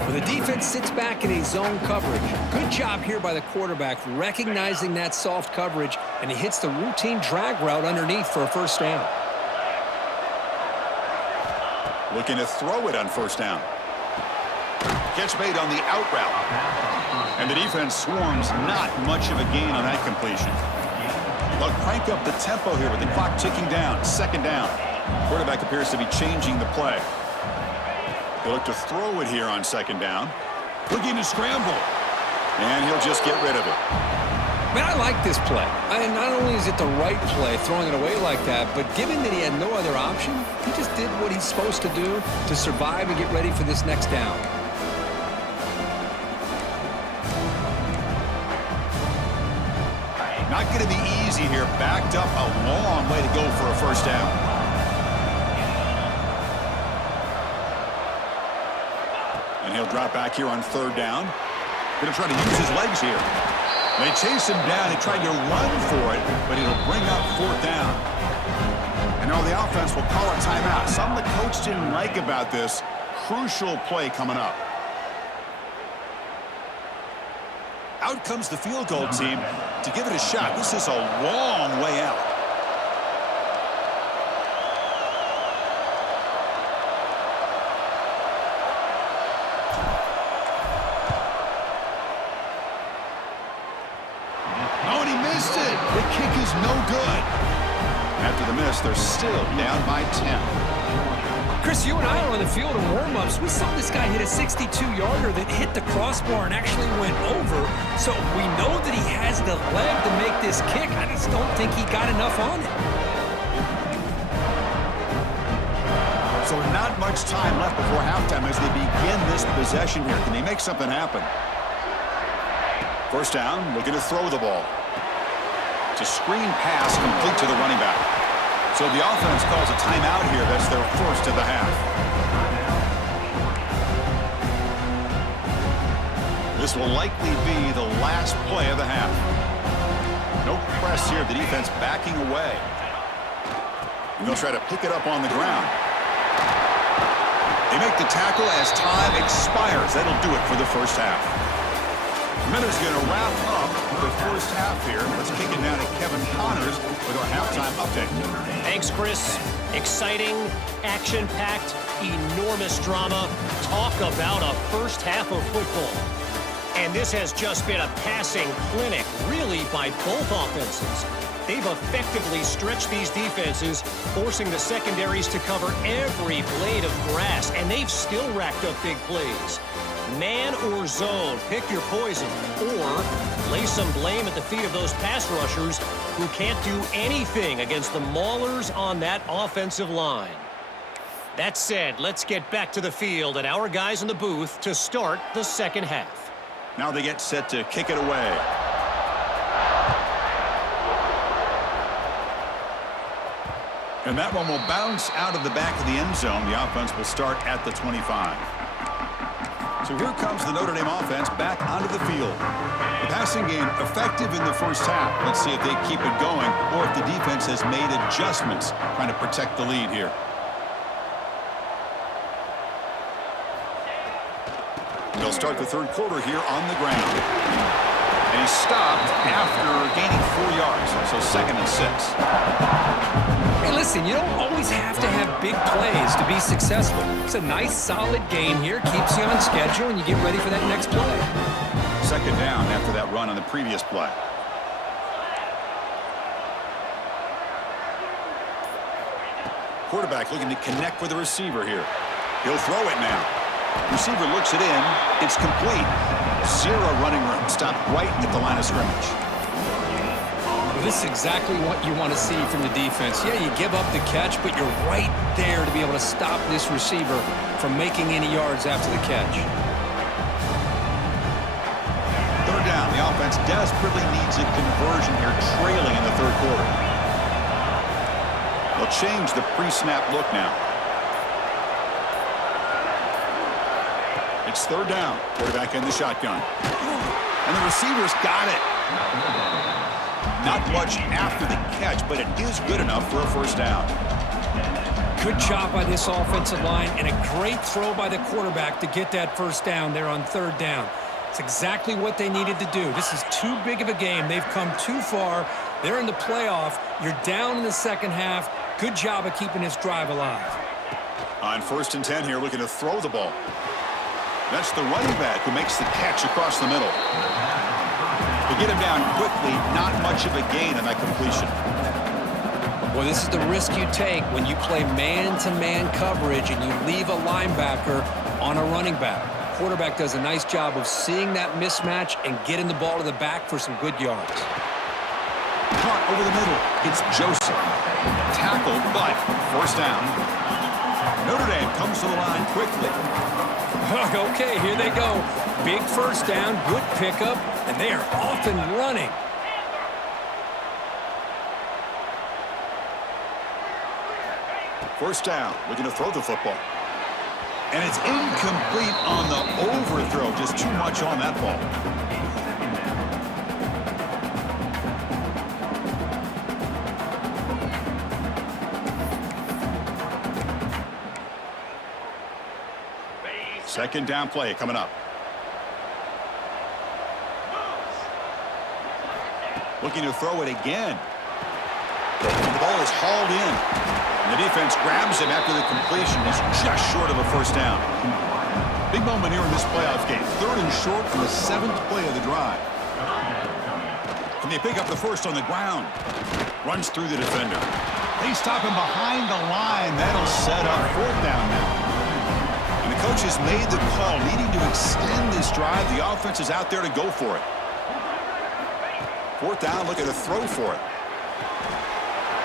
Well, the defense sits back in a zone coverage. Good job here by the quarterback recognizing that soft coverage, and he hits the routine drag route underneath for a 1st down. Looking to throw it on 1st down. Catch made on the out route. And the defense swarms. Not much of a gain on that completion. They'll crank up the tempo here with the clock ticking down. 2nd down. Quarterback appears to be changing the play. They look to throw it here on 2nd down. Looking to scramble. And he'll just get rid of it. Man, I like this play. Not only is it the right play, throwing it away like that, but given that he had no other option, he just did what he's supposed to do to survive and get ready for this next down. Not going to be easy here. Backed up a long way to go for a 1st down. And And he'll drop back here on third down. Going to try to use his legs here. They chase him down. He tried to run for it, but it'll bring up fourth down. And now the offense will call a timeout. Something the coach didn't like about this. Crucial play coming up. Out comes the field goal team to give it a shot. This is a long way out. Oh, and he missed it. The kick is no good. After the miss, they're still down by 10. Chris, you and I were on the field in warm-ups. We saw this guy hit a 62-yarder that hit the crossbar and actually went over. So we know that he has the leg to make this kick. I just don't think he got enough on it. So not much time left before halftime as they begin this possession here. Can they make something happen? First down, looking to throw the ball. It's a screen pass complete to the running back. So the offense calls a timeout here. That's their first of the half. This will likely be the last play of the half. No press here. The defense backing away. And they'll try to pick it up on the ground. They make the tackle as time expires. That'll do it for the first half. Minutes going to wrap up the first half here. Let's kick it down to Kevin Connors with our halftime update. Thanks, Chris. Exciting, action-packed, enormous drama. Talk about a first half of football. And this has just been a passing clinic, really, by both offenses. They've effectively stretched these defenses, forcing the secondaries to cover every blade of grass, and they've still racked up big plays. Man or zone, pick your poison, or lay some blame at the feet of those pass rushers who can't do anything against the maulers on that offensive line. That said, let's get back to the field and our guys in the booth to start the second half. Now they get set to kick it away. And that one will bounce out of the back of the end zone. The offense will start at the 25. So here comes the Notre Dame offense back onto the field. The passing game effective in the first half. Let's see if they keep it going or if the defense has made adjustments trying to protect the lead here. They'll start the third quarter here on the ground. And he's stopped after gaining 4 yards. So 2nd and 6. Hey, listen, you don't always have to have big plays to be successful. It's a nice, solid gain here. Keeps you on schedule, and you get ready for that next play. 2nd down after that run on the previous play. Quarterback looking to connect with the receiver here. He'll throw it now. Receiver looks it in. It's complete. 0 running room. Stopped right at the line of scrimmage. This is exactly what you want to see from the defense. Yeah, you give up the catch, but you're right there to be able to stop this receiver from making any yards after the catch. 3rd down. The offense desperately needs a conversion here, trailing in the 3rd quarter. They'll change the pre-snap look now. It's 3rd down. Quarterback in the shotgun. And the receiver's got it. Not much after the catch, but it is good enough for a first down. Good job by this offensive line and a great throw by the quarterback to get that first down there on 3rd down. It's exactly what they needed to do. This is too big of a game. They've come too far. They're in the playoff. You're down in the second half. Good job of keeping this drive alive. On 1st and 10 here, looking to throw the ball. That's the running back who makes the catch across the middle. To get him down quickly, not much of a gain on that completion. Well, this is the risk you take when you play man-to-man coverage and you leave a linebacker on a running back. Quarterback does a nice job of seeing that mismatch and getting the ball to the back for some good yards. Caught over the middle. It's Joseph. Tackled, but first down. Notre Dame comes to the line quickly. Okay, here they go. Big first down, good pickup, and they are off and running. First down, looking to throw the football. And it's incomplete on the overthrow. Just too much on that ball. Second down play coming up. Looking to throw it again. And the ball is hauled in. And the defense grabs him after the completion. He's just short of a first down. Big moment here in this playoff game. 3rd and short on the 7th play of the drive. Can they pick up the first on the ground? Runs through the defender. They stop him behind the line. That'll set up 4th down now. And the coach has made the call, needing to extend this drive. The offense is out there to go for it. 4th down, looking to throw for it.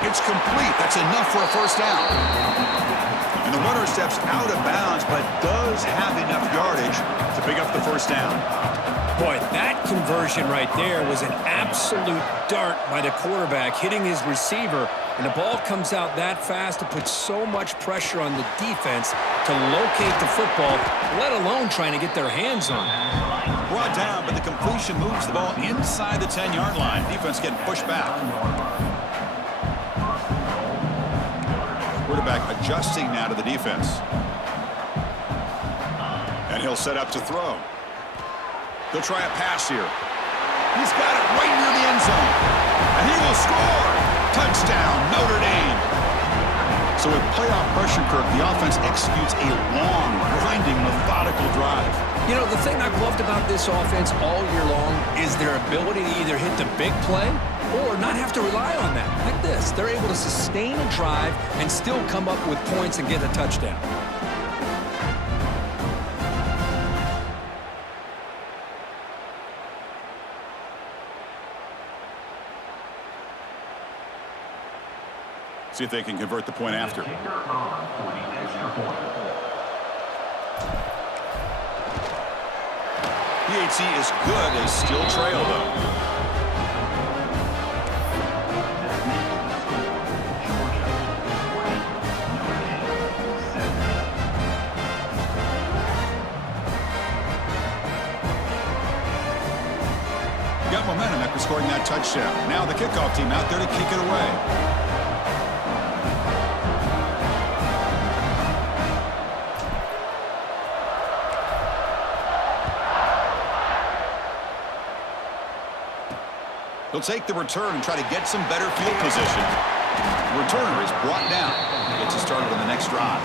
It's complete. That's enough for a first down. And the runner steps out of bounds, but does have enough yardage to pick up the first down. Boy, that conversion right there was an absolute dart by the quarterback, hitting his receiver, and the ball comes out that fast to put so much pressure on the defense to locate the football, let alone trying to get their hands on it. Brought down, but the completion moves the ball inside the 10-yard line. Defense getting pushed back. Quarterback adjusting now to the defense. And he'll set up to throw. He'll try a pass here. He's got it right near the end zone. And he will score. Touchdown, Notre Dame. So with playoff pressure, Kirk, the offense executes a long, grinding, methodical drive. You know, the thing I've loved about this offense all year long is their ability to either hit the big play or not have to rely on that. Like this, they're able to sustain a drive and still come up with points and get a touchdown. See if they can convert the point after. PHC is good. They still trail, though. Got momentum after scoring that touchdown. Now the kickoff team out there to kick it away. He'll take the return and try to get some better field position. The returner is brought down. Gets us started on the next drive.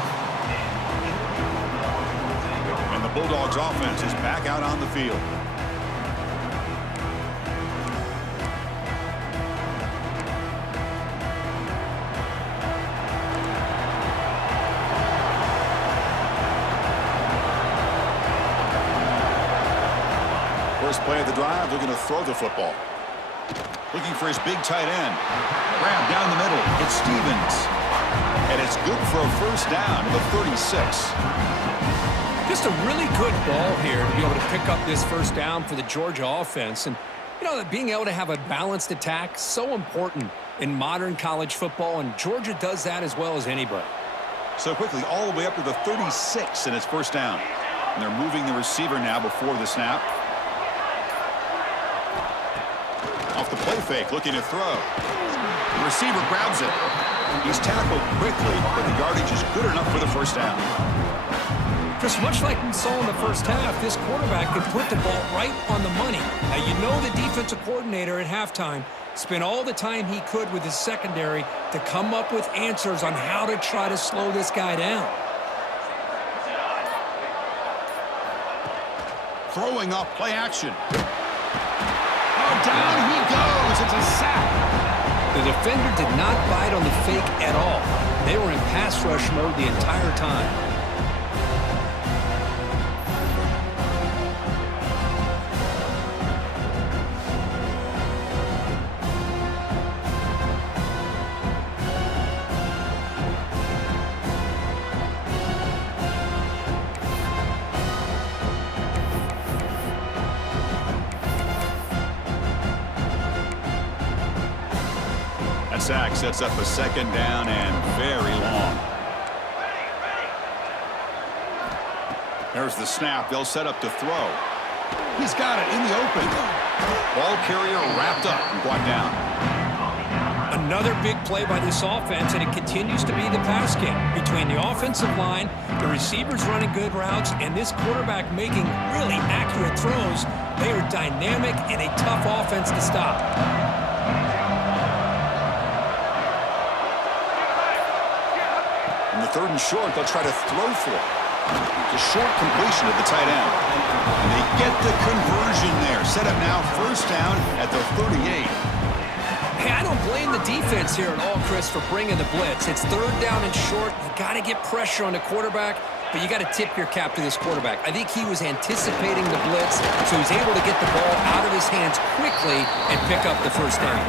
And the Bulldogs offense is back out on the field. First play of the drive, looking to throw the football. Looking for his big tight end. Grab down the middle. It's Stevens. And it's good for a first down to the 36. Just a really good ball here to be able to pick up this first down for the Georgia offense. And, you know, that being able to have a balanced attack, so important in modern college football, and Georgia does that as well as anybody. So quickly, all the way up to the 36 in its first down. And they're moving the receiver now before the snap. Off the play fake, looking to throw. The receiver grabs it. He's tackled quickly, but the yardage is good enough for the first down. Just much like we saw in the first half, this quarterback could put the ball right on the money. Now, you know the defensive coordinator at halftime spent all the time he could with his secondary to come up with answers on how to try to slow this guy down. Throwing off play action. Down he goes. It's a sack. The defender did not bite on the fake at all. They were in pass rush mode the entire time. Sack sets up a second down and very long. There's the snap. They'll set up to throw. He's got it in the open. Ball carrier wrapped up and brought down. Another big play by this offense, and it continues to be the pass game. Between the offensive line, the receivers running good routes, and this quarterback making really accurate throws, they are dynamic and a tough offense to stop. In the 3rd and short, they'll try to throw for it. It's a short completion to the tight end. And they get the conversion there. Set up now 1st down at the 38. Hey, I don't blame the defense here at all, Chris, for bringing the blitz. It's 3rd down and short. You got to get pressure on the quarterback, but you got to tip your cap to this quarterback. I think he was anticipating the blitz, so he's able to get the ball out of his hands quickly and pick up the 1st down.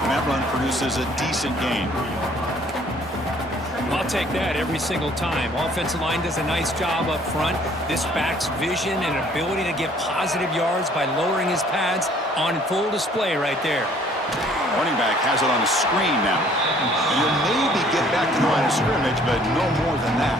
And that run produces a decent gain. I'll take that every single time. Offensive line does a nice job up front. This back's vision and ability to get positive yards by lowering his pads on full display right there. Running back has it on a screen now. And he'll maybe get back to the line of scrimmage, but no more than that.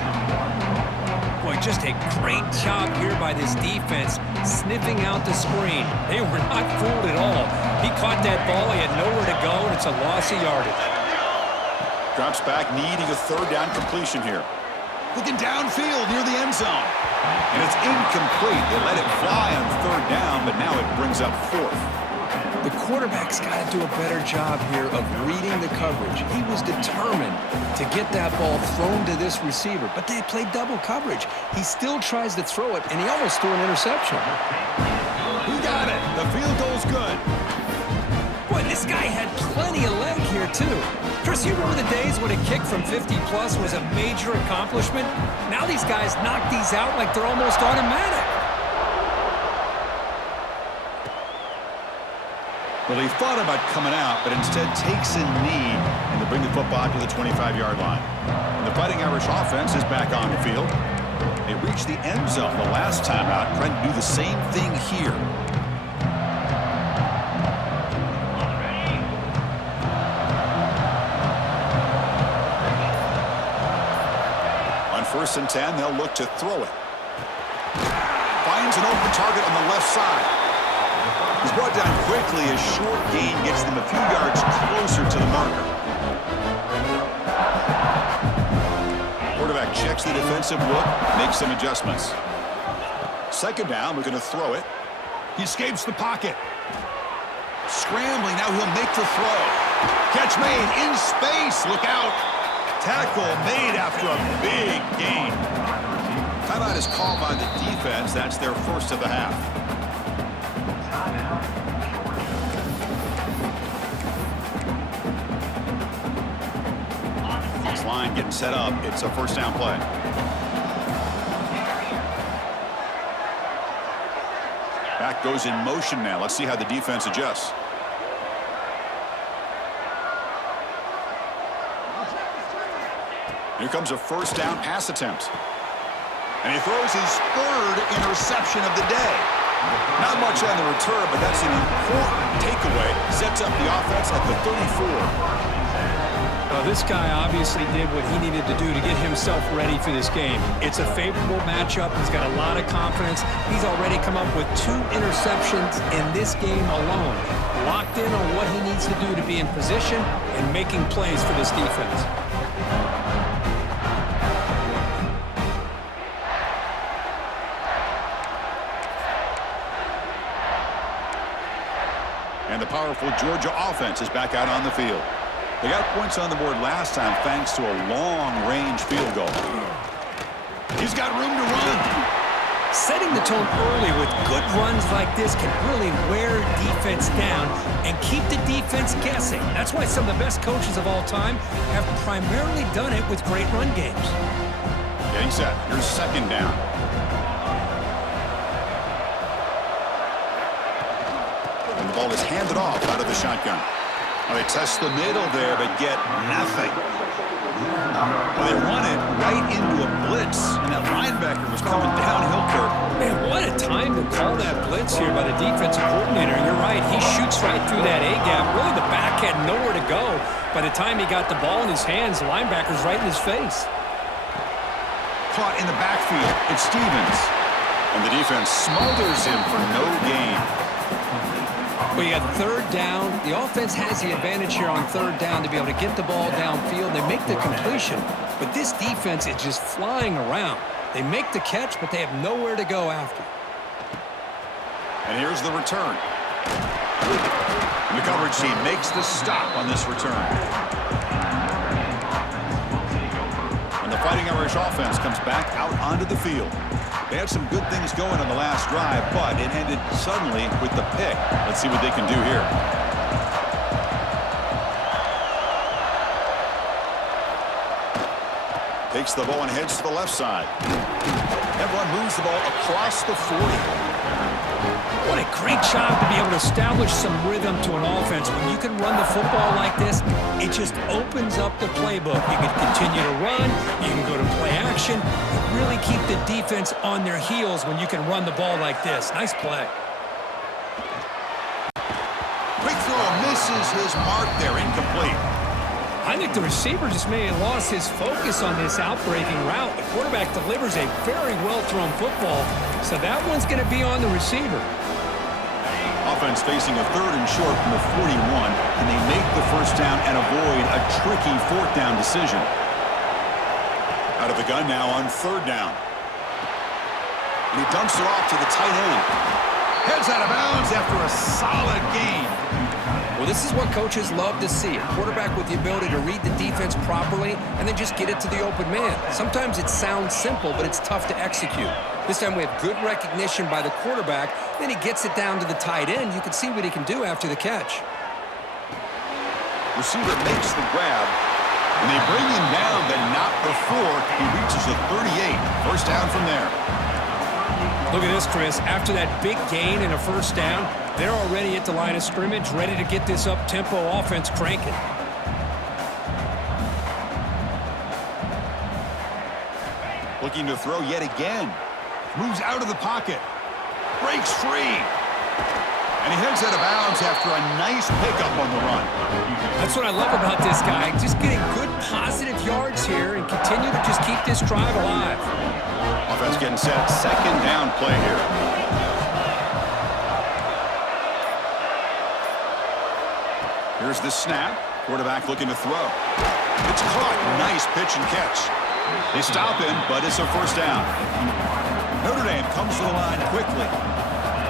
Boy, just a great job here by this defense, sniffing out the screen. They were not fooled at all. He caught that ball. He had nowhere to go, and it's a loss of yardage. Drops back, needing a 3rd down completion here. Looking downfield near the end zone. And it's incomplete. They let it fly on 3rd down, but now it brings up 4th. The quarterback's got to do a better job here of reading the coverage. He was determined to get that ball thrown to this receiver, but they played double coverage. He still tries to throw it, and he almost threw an interception. He got it. The field goal's good. Boy, this guy had plenty of leg here, too. Chris, you remember the days when a kick from 50-plus was a major accomplishment? Now these guys knock these out like they're almost automatic. Well, he thought about coming out, but instead takes a knee and to bring the football to the 25-yard line. And the Fighting Irish offense is back on the field. They reached the end zone the last time out, trying to do the same thing here. On 1st and 10, they'll look to throw it. Finds an open target on the left side. He's brought down quickly as short gain gets them a few yards closer to the marker. Quarterback checks the defensive look, makes some adjustments. 2nd down, we're going to throw it. He escapes the pocket. Scrambling, now he'll make the throw. Catch made in space, look out. Tackle made after a big gain. Timeout is called by the defense. That's their 1st of the half. Line getting set up. It's a 1st down play. Back goes in motion now. Let's see how the defense adjusts. Here comes a 1st down pass attempt. And he throws his 3rd interception of the day. Not much on the return, but that's an important takeaway. Sets up the offense at the 34. Well, this guy obviously did what he needed to do to get himself ready for this game. It's a favorable matchup. He's got a lot of confidence. He's already come up with 2 interceptions in this game alone. Locked in on what he needs to do to be in position and making plays for this defense. And the powerful Georgia offense is back out on the field. They got points on the board last time thanks to a long-range field goal. He's got room to run. Setting the tone early with good runs like this can really wear defense down and keep the defense guessing. That's why some of the best coaches of all time have primarily done it with great run games. Getting set. Here's 2nd down. And the ball is handed off out of the shotgun. Well, they test the middle there, but get nothing. Well, they run it right into a blitz, and that linebacker was coming downhill curve. Man, what a time to call that blitz here by the defensive coordinator. You're right, he shoots right through that A-gap. Really, the back had nowhere to go. By the time he got the ball in his hands, the linebacker's right in his face. Caught in the backfield. It's Stevens. And the defense smothers him for no gain. Well, you got third down. The offense has the advantage here on third down to be able to get the ball downfield. They make the completion, but this defense is just flying around. They make the catch, but they have nowhere to go after. And here's the return. And the coverage team makes the stop on this return. And the Fighting Irish offense comes back out onto the field. They had some good things going on the last drive, but it ended suddenly with the pick. Let's see what they can do here. Takes the ball and heads to the left side. Everyone moves the ball across the 40. What a great job to be able to establish some rhythm to an offense. When you can run the football like this, it just opens up the playbook. You can continue to run. You can go to play action. You really keep the defense on their heels when you can run the ball like this. Nice play. Quick throw misses his mark there. Incomplete. I think the receiver just may have lost his focus on this outbreaking route. The quarterback delivers a very well-thrown football, so that one's going to be on the receiver. Offense facing a third and short from the 41. Can they make the first down and avoid a tricky fourth down decision? Out of the gun now on third down. And he dumps it off to the tight end. Heads out of bounds after a solid gain. Well, this is what coaches love to see. A quarterback with the ability to read the defense properly and then just get it to the open man. Sometimes it sounds simple, but it's tough to execute. This time we have good recognition by the quarterback. Then he gets it down to the tight end. You can see what he can do after the catch. Receiver makes the grab, and they bring him down, but not before he reaches the 38. First down from there. Look at this, Chris. After that big gain and a first down, they're already at the line of scrimmage, ready to get this up-tempo offense cranking. Looking to throw yet again. Moves out of the pocket. Breaks free. And he heads out of bounds after a nice pickup on the run. That's what I love about this guy. Just getting good positive yards here and continue to just keep this drive alive. Offense getting set. Second down play here. Here's the snap. Quarterback looking to throw. It's caught. Nice pitch and catch. They stop him, but it's a first down. Notre Dame comes to the line quickly.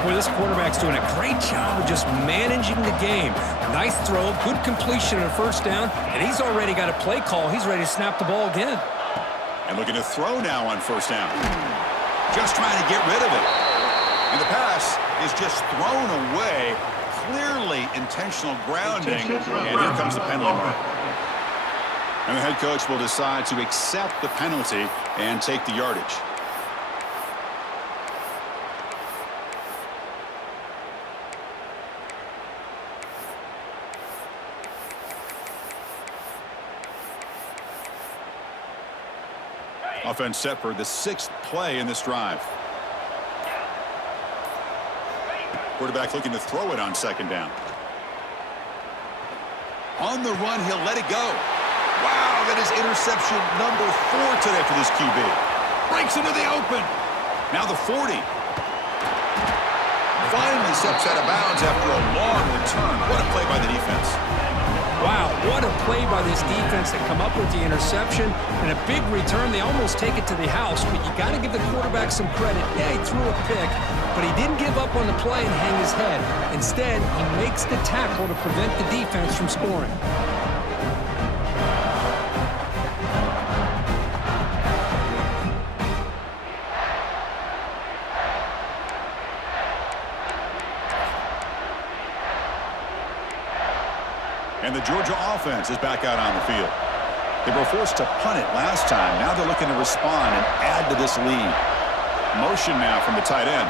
Boy, this quarterback's doing a great job of just managing the game. Nice throw, good completion on a first down, and he's already got a play call. He's ready to snap the ball again. And looking to throw now on first down. Just trying to get rid of it. And the pass is just thrown away. Clearly intentional grounding. And here comes the penalty mark. And the head coach will decide to accept the penalty and take the yardage. Offense set for the 6th play in this drive. Quarterback looking to throw it on second down. On the run, he'll let it go. Wow, that is interception number 4 today for this QB. Breaks into the open. Now the 40. Finally steps out of bounds after a long return. What a play by the defense. Wow, what a play by this defense to come up with the interception and a big return. They almost take it to the house, but you got to give the quarterback some credit. Yeah, he threw a pick, but he didn't give up on the play and hang his head. Instead, he makes the tackle to prevent the defense from scoring. And the Georgia offense is back out on the field. They were forced to punt it last time. Now they're looking to respond and add to this lead. Motion now from the tight end.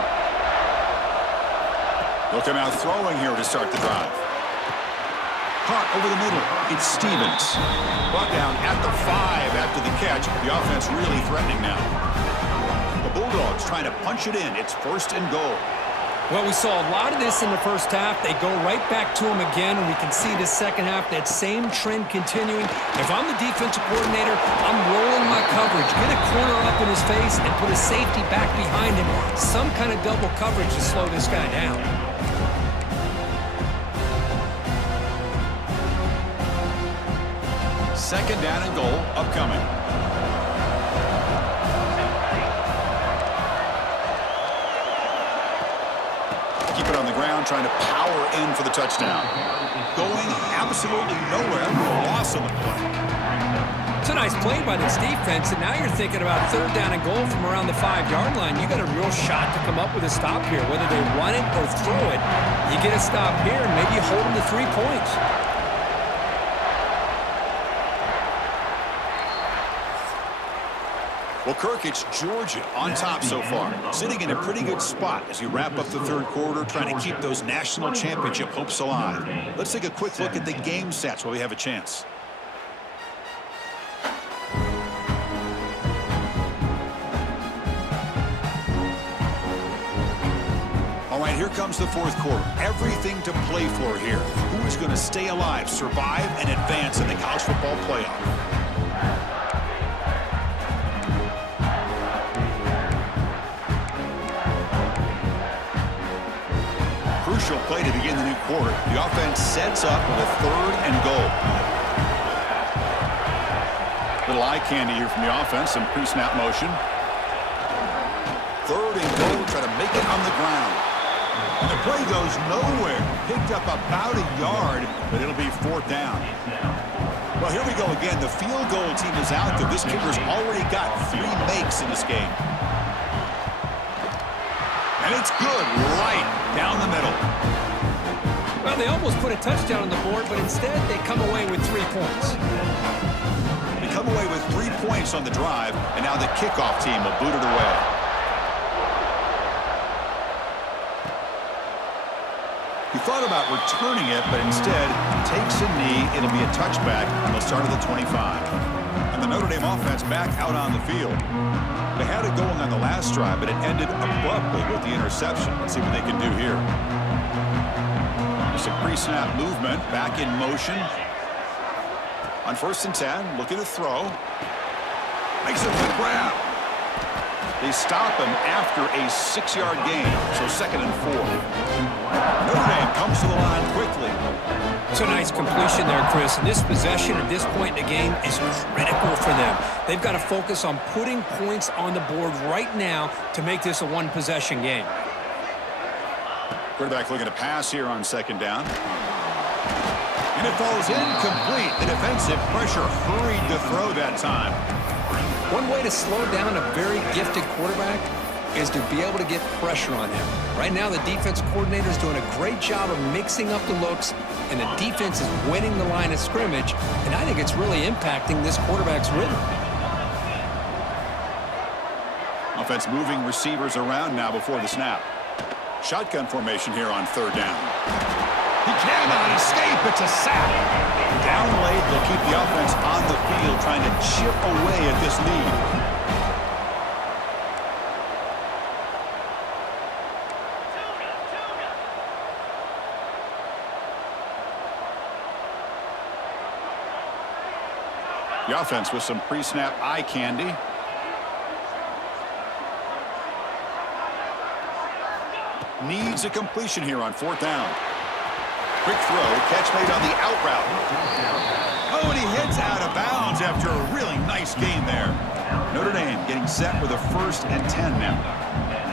They'll come out throwing here to start the drive. Caught over the middle. It's Stevens. Brought down at the 5 after the catch. The offense really threatening now. The Bulldogs trying to punch it in. It's 1st and goal. Well, we saw a lot of this in the first half. They go right back to him again, and we can see the second half, that same trend continuing. If I'm the defensive coordinator, I'm rolling my coverage. Get a corner up in his face and put a safety back behind him. Some kind of double coverage to slow this guy down. Second down and goal upcoming. Keep it on the ground, trying to power in for the touchdown. Going absolutely nowhere. Loss on the play. It's a nice play by this defense, and now you're thinking about third down and goal from around the 5-yard line. You got a real shot to come up with a stop here. Whether they run it or throw it, you get a stop here, and maybe you hold them to 3 points. Well, Kirk, it's Georgia on top so far, sitting in a pretty good spot as you wrap up the third quarter, trying to keep those national championship hopes alive. Let's take a quick look at the game stats while we have a chance. All right, here comes the fourth quarter. Everything to play for here. Who is going to stay alive, survive, and advance in the college football playoff? Crucial play to begin the new quarter. The offense sets up with a third and goal. Little eye candy here from the offense. Some pre-snap motion. Third and goal. Try to make it on the ground. And the play goes nowhere. Picked up about a yard, but it'll be fourth down. Well, here we go again. The field goal team is out there. This kicker's already got 3 makes in this game. And it's good right down the middle. Well, they almost put a touchdown on the board, but instead they come away with 3 points. They come away with 3 points on the drive, and now the kickoff team will boot it away. He thought about returning it, but instead takes a knee. It'll be a touchback, and they'll start at the 25. And the Notre Dame offense back out on the field. They had it going on the last drive, but it ended abruptly with the interception. Let's see what they can do here. Some pre-snap movement, back in motion. On 1st and 10, looking to throw. Makes a quick grab. They stop him after a 6-yard gain, so 2nd and 4. Notre Dame comes to the line quickly. It's a nice completion there, Chris. And this possession at this point in the game is critical for them. They've got to focus on putting points on the board right now to make this a one-possession game. Quarterback looking to pass here on 2nd down. And it falls incomplete. The defensive pressure hurried to throw that time. One way to slow down a very gifted quarterback is to be able to get pressure on him. Right now, the defense coordinator is doing a great job of mixing up the looks, and the defense is winning the line of scrimmage, and I think it's really impacting this quarterback's rhythm. Offense moving receivers around now before the snap. Shotgun formation here on 3rd down. He cannot escape. It's a sack. Down late, they'll keep the offense on the field trying to chip away at this lead. The offense with some pre-snap eye candy. Needs a completion here on 4th down. Quick throw, catch made on the out route. Oh, and he hits out of bounds after a really nice gain there. Notre Dame getting set with a 1st and 10 now.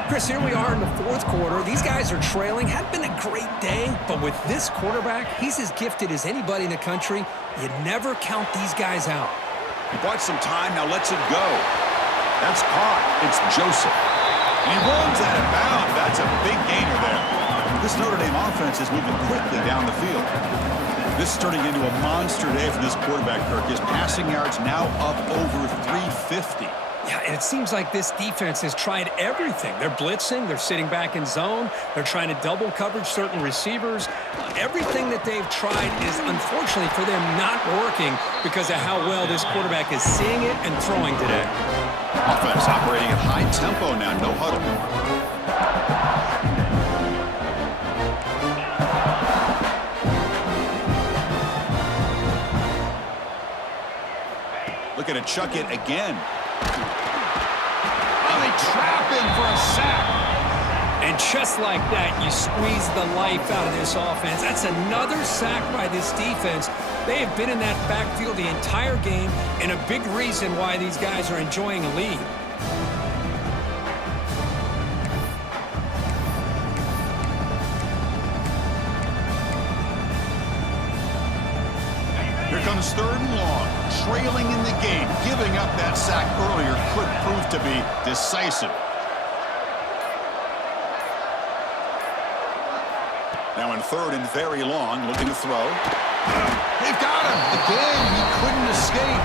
Chris, here we are in the 4th quarter. These guys are trailing. Had been a great day, but with this quarterback, he's as gifted as anybody in the country. You never count these guys out. He bought some time, now lets it go. That's caught. It's Joseph. And he runs out of bounds. That's a big gainer there. This Notre Dame offense is moving quickly down the field. This is turning into a monster day for this quarterback, Kirk. His passing yards now up over 350. Yeah, and it seems like this defense has tried everything. They're blitzing. They're sitting back in zone. They're trying to double coverage certain receivers. Everything that they've tried is, unfortunately for them, not working because of how well this quarterback is seeing it and throwing today. Offense operating at high tempo now. No huddle. going to chuck it again. Oh, they trap him for a sack. And just like that, you squeeze the life out of this offense. That's another sack by this defense. They have been in that backfield the entire game, and a big reason why these guys are enjoying a lead. Here comes 3rd and long, trailing in the game. Giving up that sack earlier could prove to be decisive. Now in 3rd and very long, looking to throw. They've got him. Again, he couldn't escape.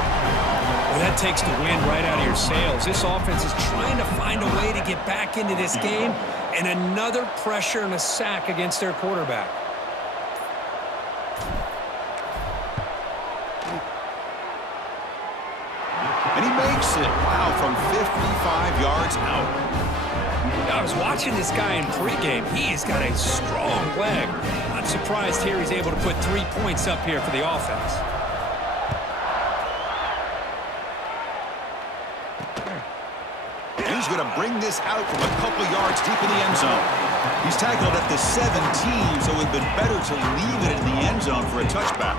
Well, that takes the wind right out of your sails. This offense is trying to find a way to get back into this game, and another pressure and a sack against their quarterback. And he makes it. Wow, from 55 yards out. I was watching this guy in pregame. He's got a strong leg. Not surprised here he's able to put 3 points up here for the offense. And he's going to bring this out from a couple yards deep in the end zone. He's tackled at the 17, so it would have been better to leave it in the end zone for a touchback.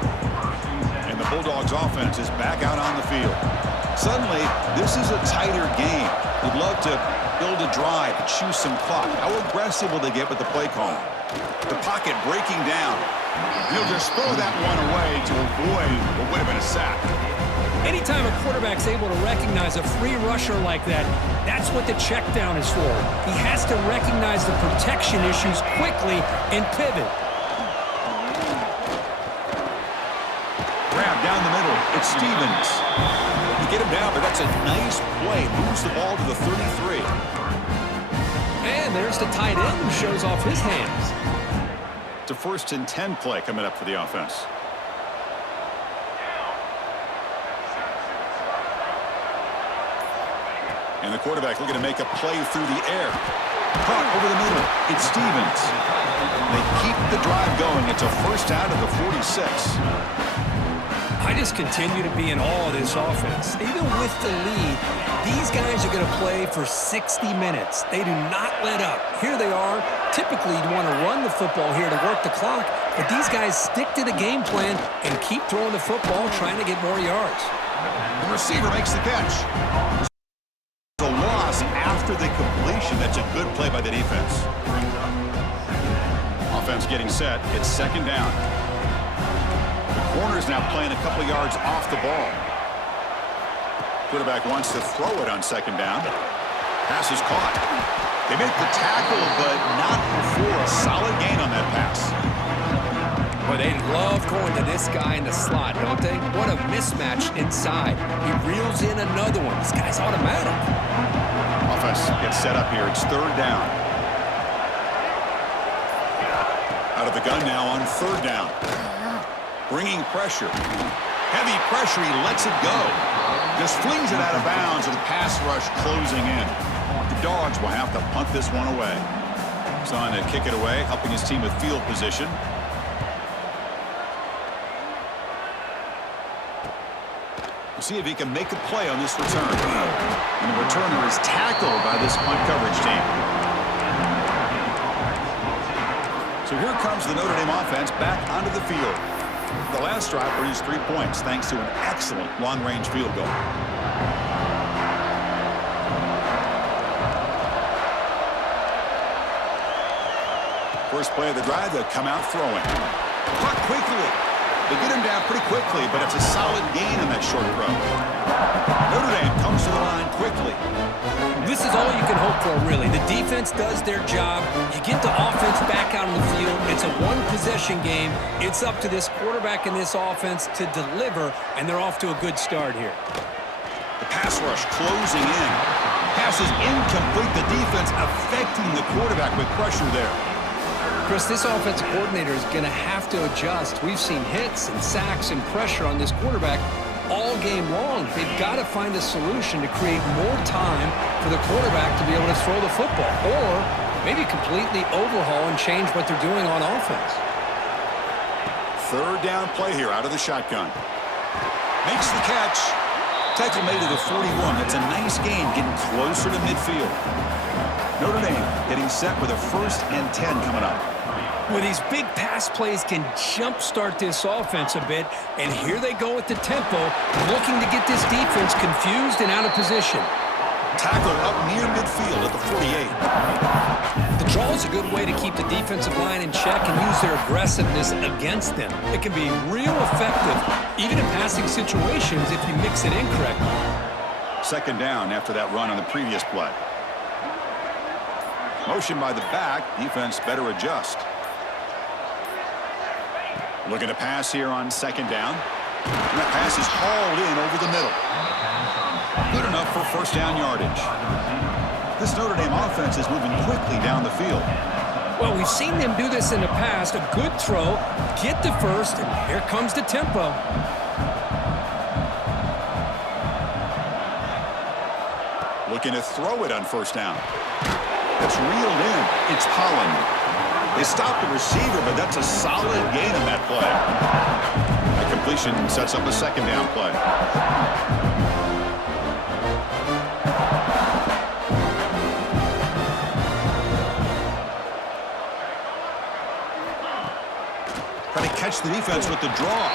And the Bulldogs offense is back out on the field. Suddenly, this is a tighter game. We'd love to build a drive, choose some clock. How aggressive will they get with the play call? The pocket breaking down. He'll just throw that one away to avoid what would have been a sack. Anytime a quarterback's able to recognize a free rusher like that, that's what the check down is for. He has to recognize the protection issues quickly and pivot. Grab down the middle. It's Stevens. You get him down, but that's a nice play. Moves the ball to the 33. And there's the tight end who shows off his hands. It's a 1st and 10 play coming up for the offense. And the quarterback looking to make a play through the air. Caught over the middle. It's Stevens. They keep the drive going. It's a 1st out of the 46. I just continue to be in awe of this offense. Even with the lead, these guys are going to play for 60 minutes. They do not let up. Here they are. Typically, you'd want to run the football here to work the clock, but these guys stick to the game plan and keep throwing the football, trying to get more yards. The receiver makes the catch. The loss after the completion. That's a good play by the defense. Offense getting set. It's 2nd down. Corner's now playing a couple yards off the ball. Quarterback wants to throw it on 2nd down. Pass is caught. They make the tackle, but not before a solid gain on that pass. Boy, they love going to this guy in the slot, don't they? What a mismatch inside. He reels in another one. This guy's automatic. Offense gets set up here. It's 3rd down. Out of the gun now on 3rd down. Bringing pressure. Heavy pressure, he lets it go. Just flings it out of bounds with the pass rush closing in. The Dogs will have to punt this one away. He's on to kick it away, helping his team with field position. We'll see if he can make a play on this return. And the returner is tackled by this punt coverage team. So here comes the Notre Dame offense back onto the field. The last drive produced 3 points thanks to an excellent long-range field goal. First play of the drive, they'll come out throwing. Caught quickly. They get him down pretty quickly, but it's a solid gain on that short throw. Notre Dame comes to the line quickly. This is all you can hope for, really. The defense does their job. You get the offense back out on the field. It's a one-possession game. It's up to this quarterback and this offense to deliver, and they're off to a good start here. The pass rush closing in. Pass is incomplete. The defense affecting the quarterback with pressure there. Chris, this offensive coordinator is going to have to adjust. We've seen hits and sacks and pressure on this quarterback all game long. They've got to find a solution to create more time for the quarterback to be able to throw the football, or maybe completely overhaul and change what they're doing on offense. 3rd down play here out of the shotgun. Makes the catch. Tackle made to the 41. That's a nice gain, getting closer to midfield. Notre Dame getting set with a 1st and 10 coming up. Well, these big pass plays can jumpstart this offense a bit, and here they go with the tempo, looking to get this defense confused and out of position. Tackle up near midfield at the 48. The draw is a good way to keep the defensive line in check and use their aggressiveness against them. It can be real effective, even in passing situations, if you mix it in correctly. 2nd down after that run on the previous play. Motion by the back. Defense better adjust. Looking to pass here on 2nd down. And that pass is hauled in over the middle. Good enough for 1st down yardage. This Notre Dame offense is moving quickly down the field. Well, we've seen them do this in the past. A good throw, get the first, and here comes the tempo. Looking to throw it on 1st down. It's reeled in. It's Holland. They stopped the receiver, but that's a solid gain on that play. That completion sets up a 2nd down play. Trying to catch the defense with the draw.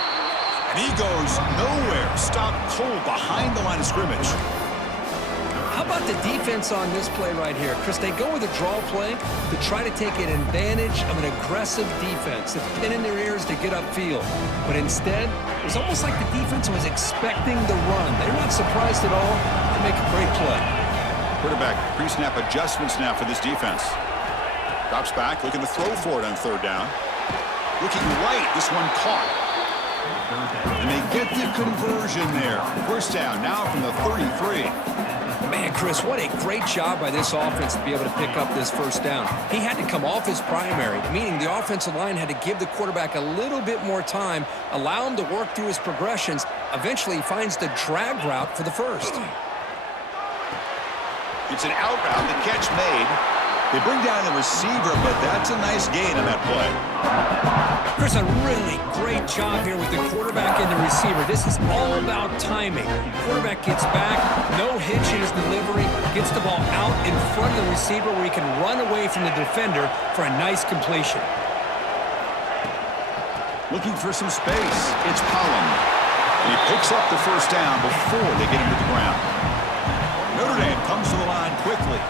And he goes nowhere. Stopped cold behind the line of scrimmage. How about the defense on this play right here? Chris, they go with a draw play to try to take an advantage of an aggressive defense that's been in their ears to get upfield. But instead, it was almost like the defense was expecting the run. They're not surprised at all. They make a great play. Quarterback pre-snap adjustments now for this defense. Drops back, looking to throw for it on 3rd down. Looking right, this one caught. And they get the conversion there. 1st down now from the 33. Man, Chris, what a great job by this offense to be able to pick up this 1st down. He had to come off his primary, meaning the offensive line had to give the quarterback a little bit more time, allow him to work through his progressions. Eventually, he finds the drag route for the 1st. It's an out route, the catch made. They bring down the receiver, but that's a nice gain on that play. Chris, a really great job here with the quarterback and the receiver. This is all about timing. Quarterback gets back, no hitch in his delivery, gets the ball out in front of the receiver where he can run away from the defender for a nice completion. Looking for some space. It's Holland. And he picks up the 1st down before they get him to the ground. Notre Dame comes to the line quickly.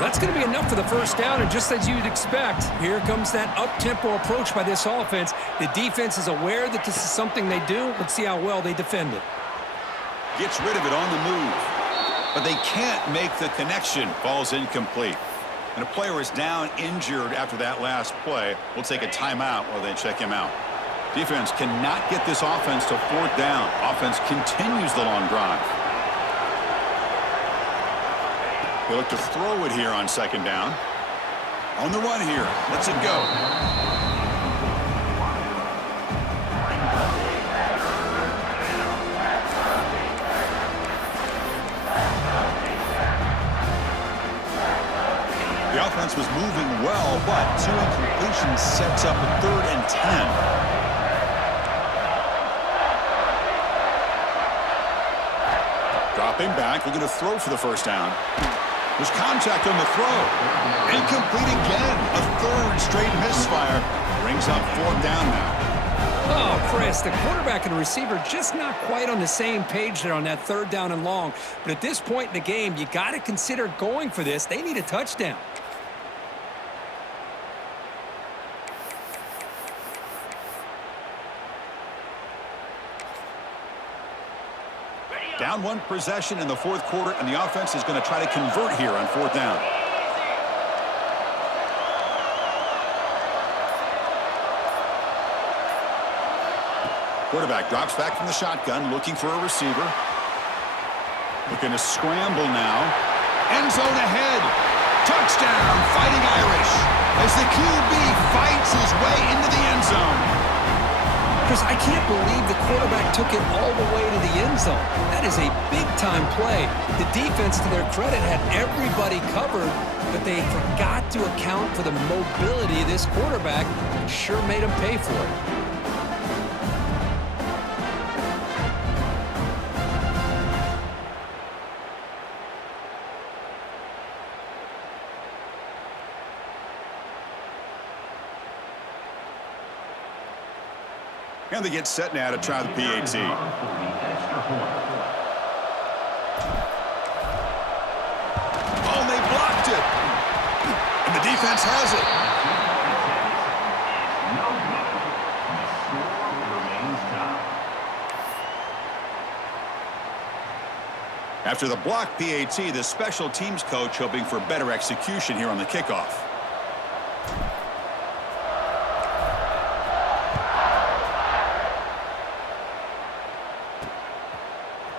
That's going to be enough for the 1st down, and just as you'd expect, here comes that up-tempo approach by this offense. The defense is aware that this is something they do. Let's see how well they defend it. Gets rid of it on the move. But they can't make the connection. Ball's incomplete. And a player is down injured after that last play. We'll take a timeout while they check him out. Defense cannot get this offense to 4th down. Offense continues the long drive. They look to throw it here on 2nd down. On the run here. Lets it go. The offense was moving well, but 2 incompletions sets up a 3rd and 10. Dropping back, looking to throw for the 1st down. There's contact on the throw. Incomplete again. A 3rd straight misfire. Brings up 4th down now. Oh, Chris, the quarterback and the receiver just not quite on the same page there on that 3rd down and long. But at this point in the game, you got to consider going for this. They need a touchdown. Down 1 possession in the 4th quarter, and the offense is going to try to convert here on 4th down. Quarterback drops back from the shotgun, looking for a receiver. Looking to scramble now. End zone ahead. Touchdown, Fighting Irish, as the QB fights his way into the end zone. Chris, I can't believe the quarterback took it all the way to the end zone. That is a big-time play. The defense, to their credit, had everybody covered, but they forgot to account for the mobility of this quarterback. Sure made him pay for it. And they get set now to try the PAT. Oh, and they blocked it. And the defense has it. After the block PAT, the special teams coach hoping for better execution here on the kickoff.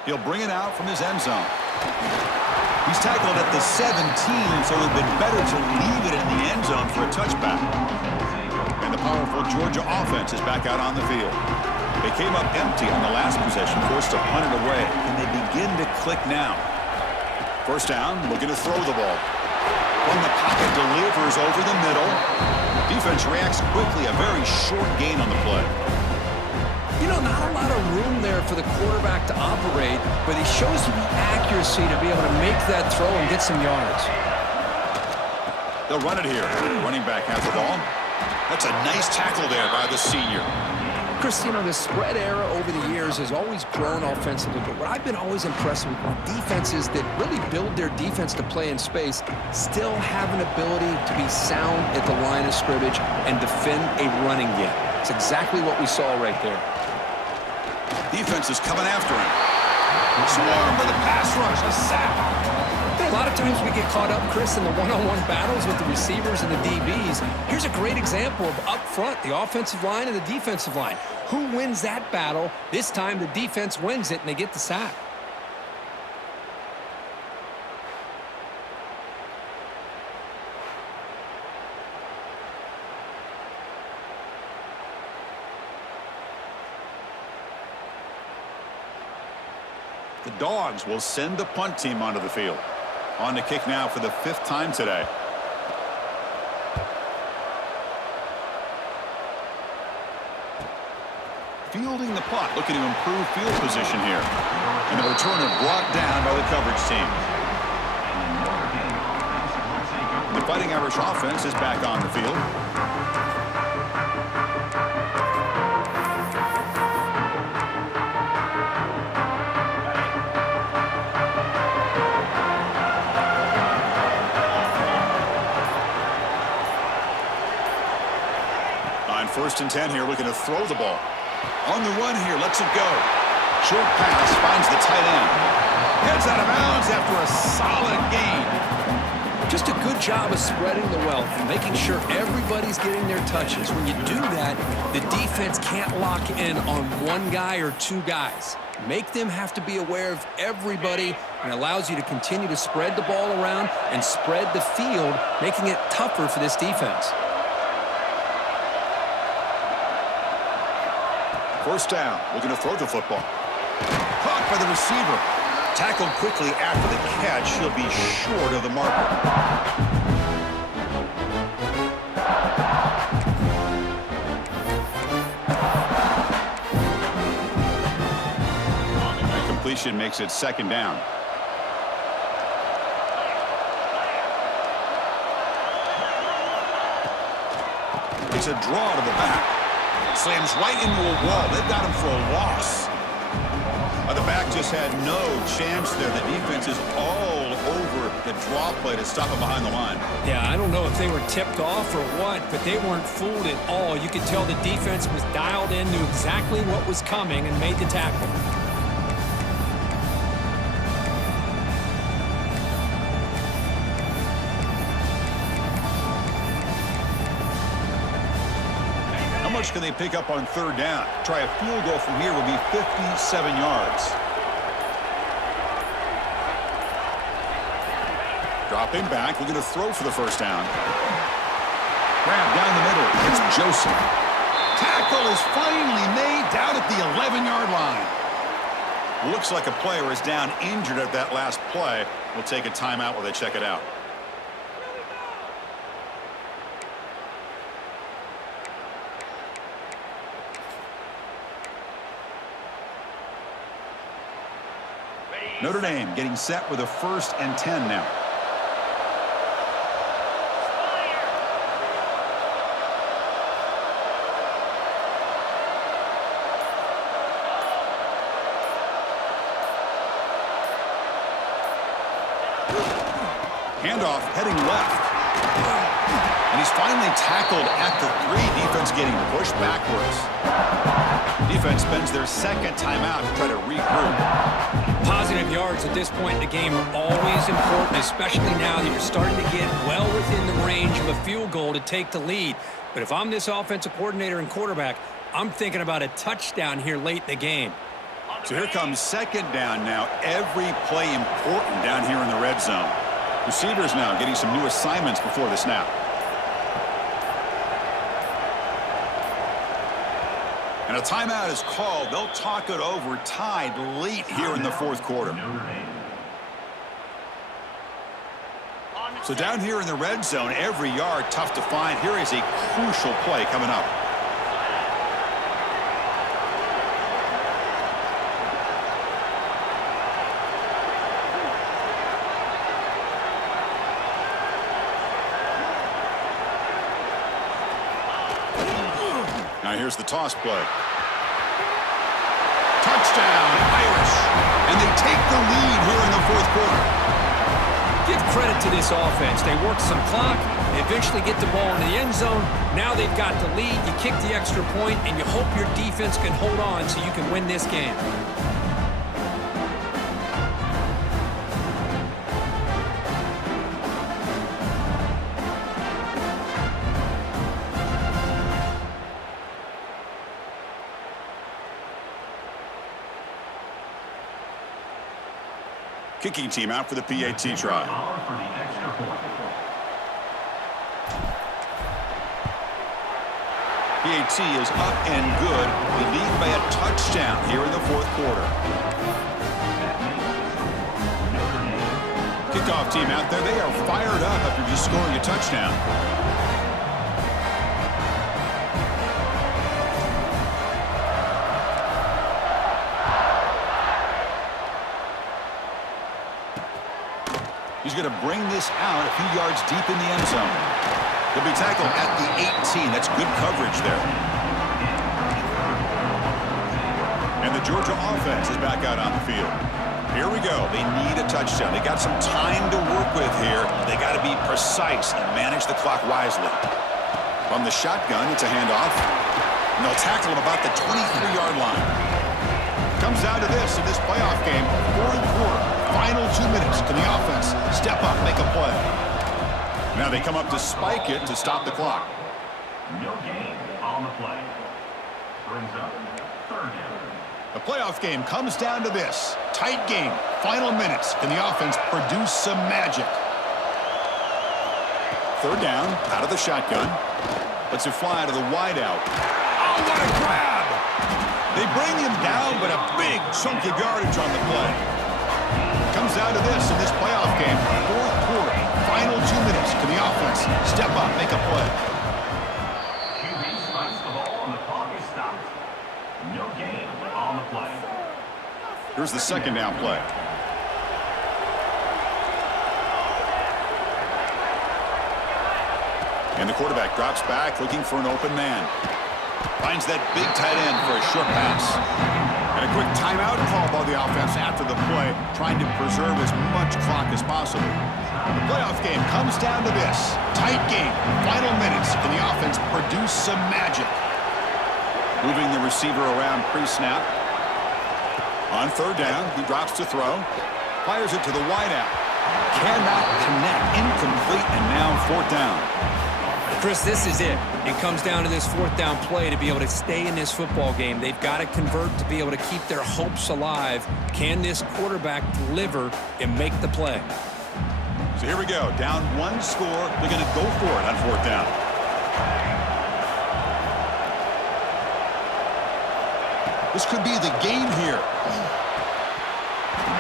He'll bring it out from his end zone. He's tackled at the 17, so it would have been better to leave it in the end zone for a touchback. And the powerful Georgia offense is back out on the field. They came up empty on the last possession, forced to punt it away, and they begin to click now. First down, looking to throw the ball. From the pocket, delivers over the middle. Defense reacts quickly, a very short gain on the play. You know, not a lot of room there for the quarterback to operate, but he shows you the accuracy to be able to make that throw and get some yards. They'll run it here. Running back has the ball. That's a nice tackle there by the senior. Chris, you know, the spread era over the years has always grown offensively, but what I've been always impressed with defenses that really build their defense to play in space still have an ability to be sound at the line of scrimmage and defend a running game. It's exactly what we saw right there. Defense is coming after him. Swarm with a pass rush, a sack. A lot of times we get caught up, Chris, in the one-on-one battles with the receivers and the DBs. Here's a great example of up front, the offensive line and the defensive line. Who wins that battle? This time the defense wins it and they get the sack. The Dogs will send the punt team onto the field. On to kick now for the 5th time today. Fielding the punt, looking to improve field position here. And the returner brought down by the coverage team. The Fighting Irish offense is back on the field. First and 10 here, looking to throw the ball. On the run here, lets it go. Short pass, finds the tight end. Heads out of bounds after a solid gain. Just a good job of spreading the wealth and making sure everybody's getting their touches. When you do that, the defense can't lock in on one guy or two guys. Make them have to be aware of everybody, and allows you to continue to spread the ball around and spread the field, making it tougher for this defense. First down, looking to throw the football. Caught by the receiver. Tackled quickly after the catch. He'll be short of the marker. That completion makes it 2nd down. It's a draw to the back. Slams right into a wall. They've got him for a loss. The back just had no chance there. The defense is all over the draw play to stop him behind the line. Yeah, I don't know if they were tipped off or what, but they weren't fooled at all. You could tell the defense was dialed in, knew exactly what was coming, and made the tackle. How much can they pick up on 3rd down? Try a field goal from here would be 57 yards. Dropping back, looking to throw for the 1st down. Grab down the middle. It's Joseph. Tackle is finally made down at the 11-yard line. Looks like a player is down injured at that last play. We'll take a timeout while they check it out. Notre Dame getting set with a 1st and 10 now. Handoff heading left. And he's finally tackled at the 3. Defense getting pushed backwards. Defense spends their second timeout to try to regroup. Positive yards at this point in the game are always important, especially now that you're starting to get well within the range of a field goal to take the lead. But if I'm this offensive coordinator and quarterback, I'm thinking about a touchdown here late in the game. So here comes second down now. Every play important down here in the red zone. Receivers now getting some new assignments before the snap. And a timeout is called. They'll talk it over, tied late here in the fourth quarter. So down here in the red zone, every yard tough to find. Here is a crucial play coming up. Now here's the toss play. Touchdown, Irish. And they take the lead here in the fourth quarter. Give credit to this offense. They work some clock. They eventually get the ball into the end zone. Now they've got the lead. You kick the extra point, and you hope your defense can hold on so you can win this game. Kicking team out for the PAT try. PAT is up and good. We lead by a touchdown here in the fourth quarter. Kickoff team out there. They are fired up after just scoring a touchdown. He's going to bring this out a few yards deep in the end zone. He'll be tackled at the 18. That's good coverage there. And the Georgia offense is back out on the field. Here we go. They need a touchdown. They got some time to work with here. They got to be precise and manage the clock wisely. From the shotgun, it's a handoff. And they'll tackle him about the 23-yard line. Comes down to this in this playoff game. Fourth quarter. Final 2 minutes. Can the offense step up, make a play? Now they come up to spike it to stop the clock. No gain on the play. Brings up third down. The playoff game comes down to this. Tight game. Final minutes. Can the offense produce some magic? Third down, out of the shotgun. Lets it fly to the wideout. Oh, what a grab! They bring him down, but a big chunk of yardage on the play. Comes down to this in this playoff game. Fourth quarter, final 2 minutes. Can the offense step up, make a play? QB spikes the ball and the clock is stopped. No gain on the play. Here's the second down play. And the quarterback drops back looking for an open man. Finds that big tight end for a short pass. And a quick timeout call by the offense after the play, trying to preserve as much clock as possible. The playoff game comes down to this. Tight game, final minutes. Can the offense produce some magic? Moving the receiver around pre-snap. On third down, he drops to throw. Fires it to the wideout. Cannot connect. Incomplete, and now fourth down. Chris, this is it. It comes down to this fourth down play to be able to stay in this football game. They've got to convert to be able to keep their hopes alive. Can this quarterback deliver and make the play? So here we go. Down one score. They're going to go for it on fourth down. This could be the game here.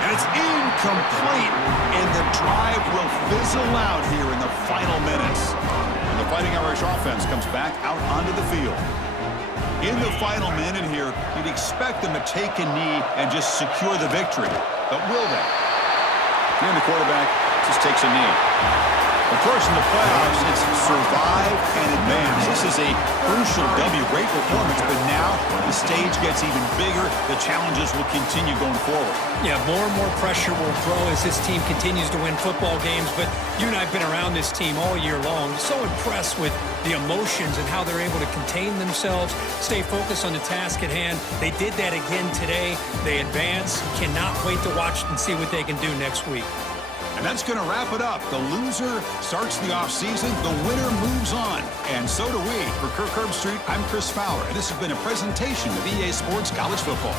And it's incomplete. And the drive will fizzle out here in the final minutes. And the Fighting Irish offense comes back out onto the field. In the final minute here, you'd expect them to take a knee and just secure the victory. But will they? And the quarterback just takes a knee. Of course, in the playoffs, it's survive and advance. This is a crucial W. Great performance, but now the stage gets even bigger. The challenges will continue going forward. Yeah, more and more pressure will grow as this team continues to win football games. But you and I have been around this team all year long. So impressed with the emotions and how they're able to contain themselves, stay focused on the task at hand. They did that again today. They advance. Cannot wait to watch and see what they can do next week. And that's going to wrap it up. The loser starts the offseason. The winner moves on. And so do we. For Kirk Herbstreit, I'm Chris Fowler. And this has been a presentation of EA Sports College Football.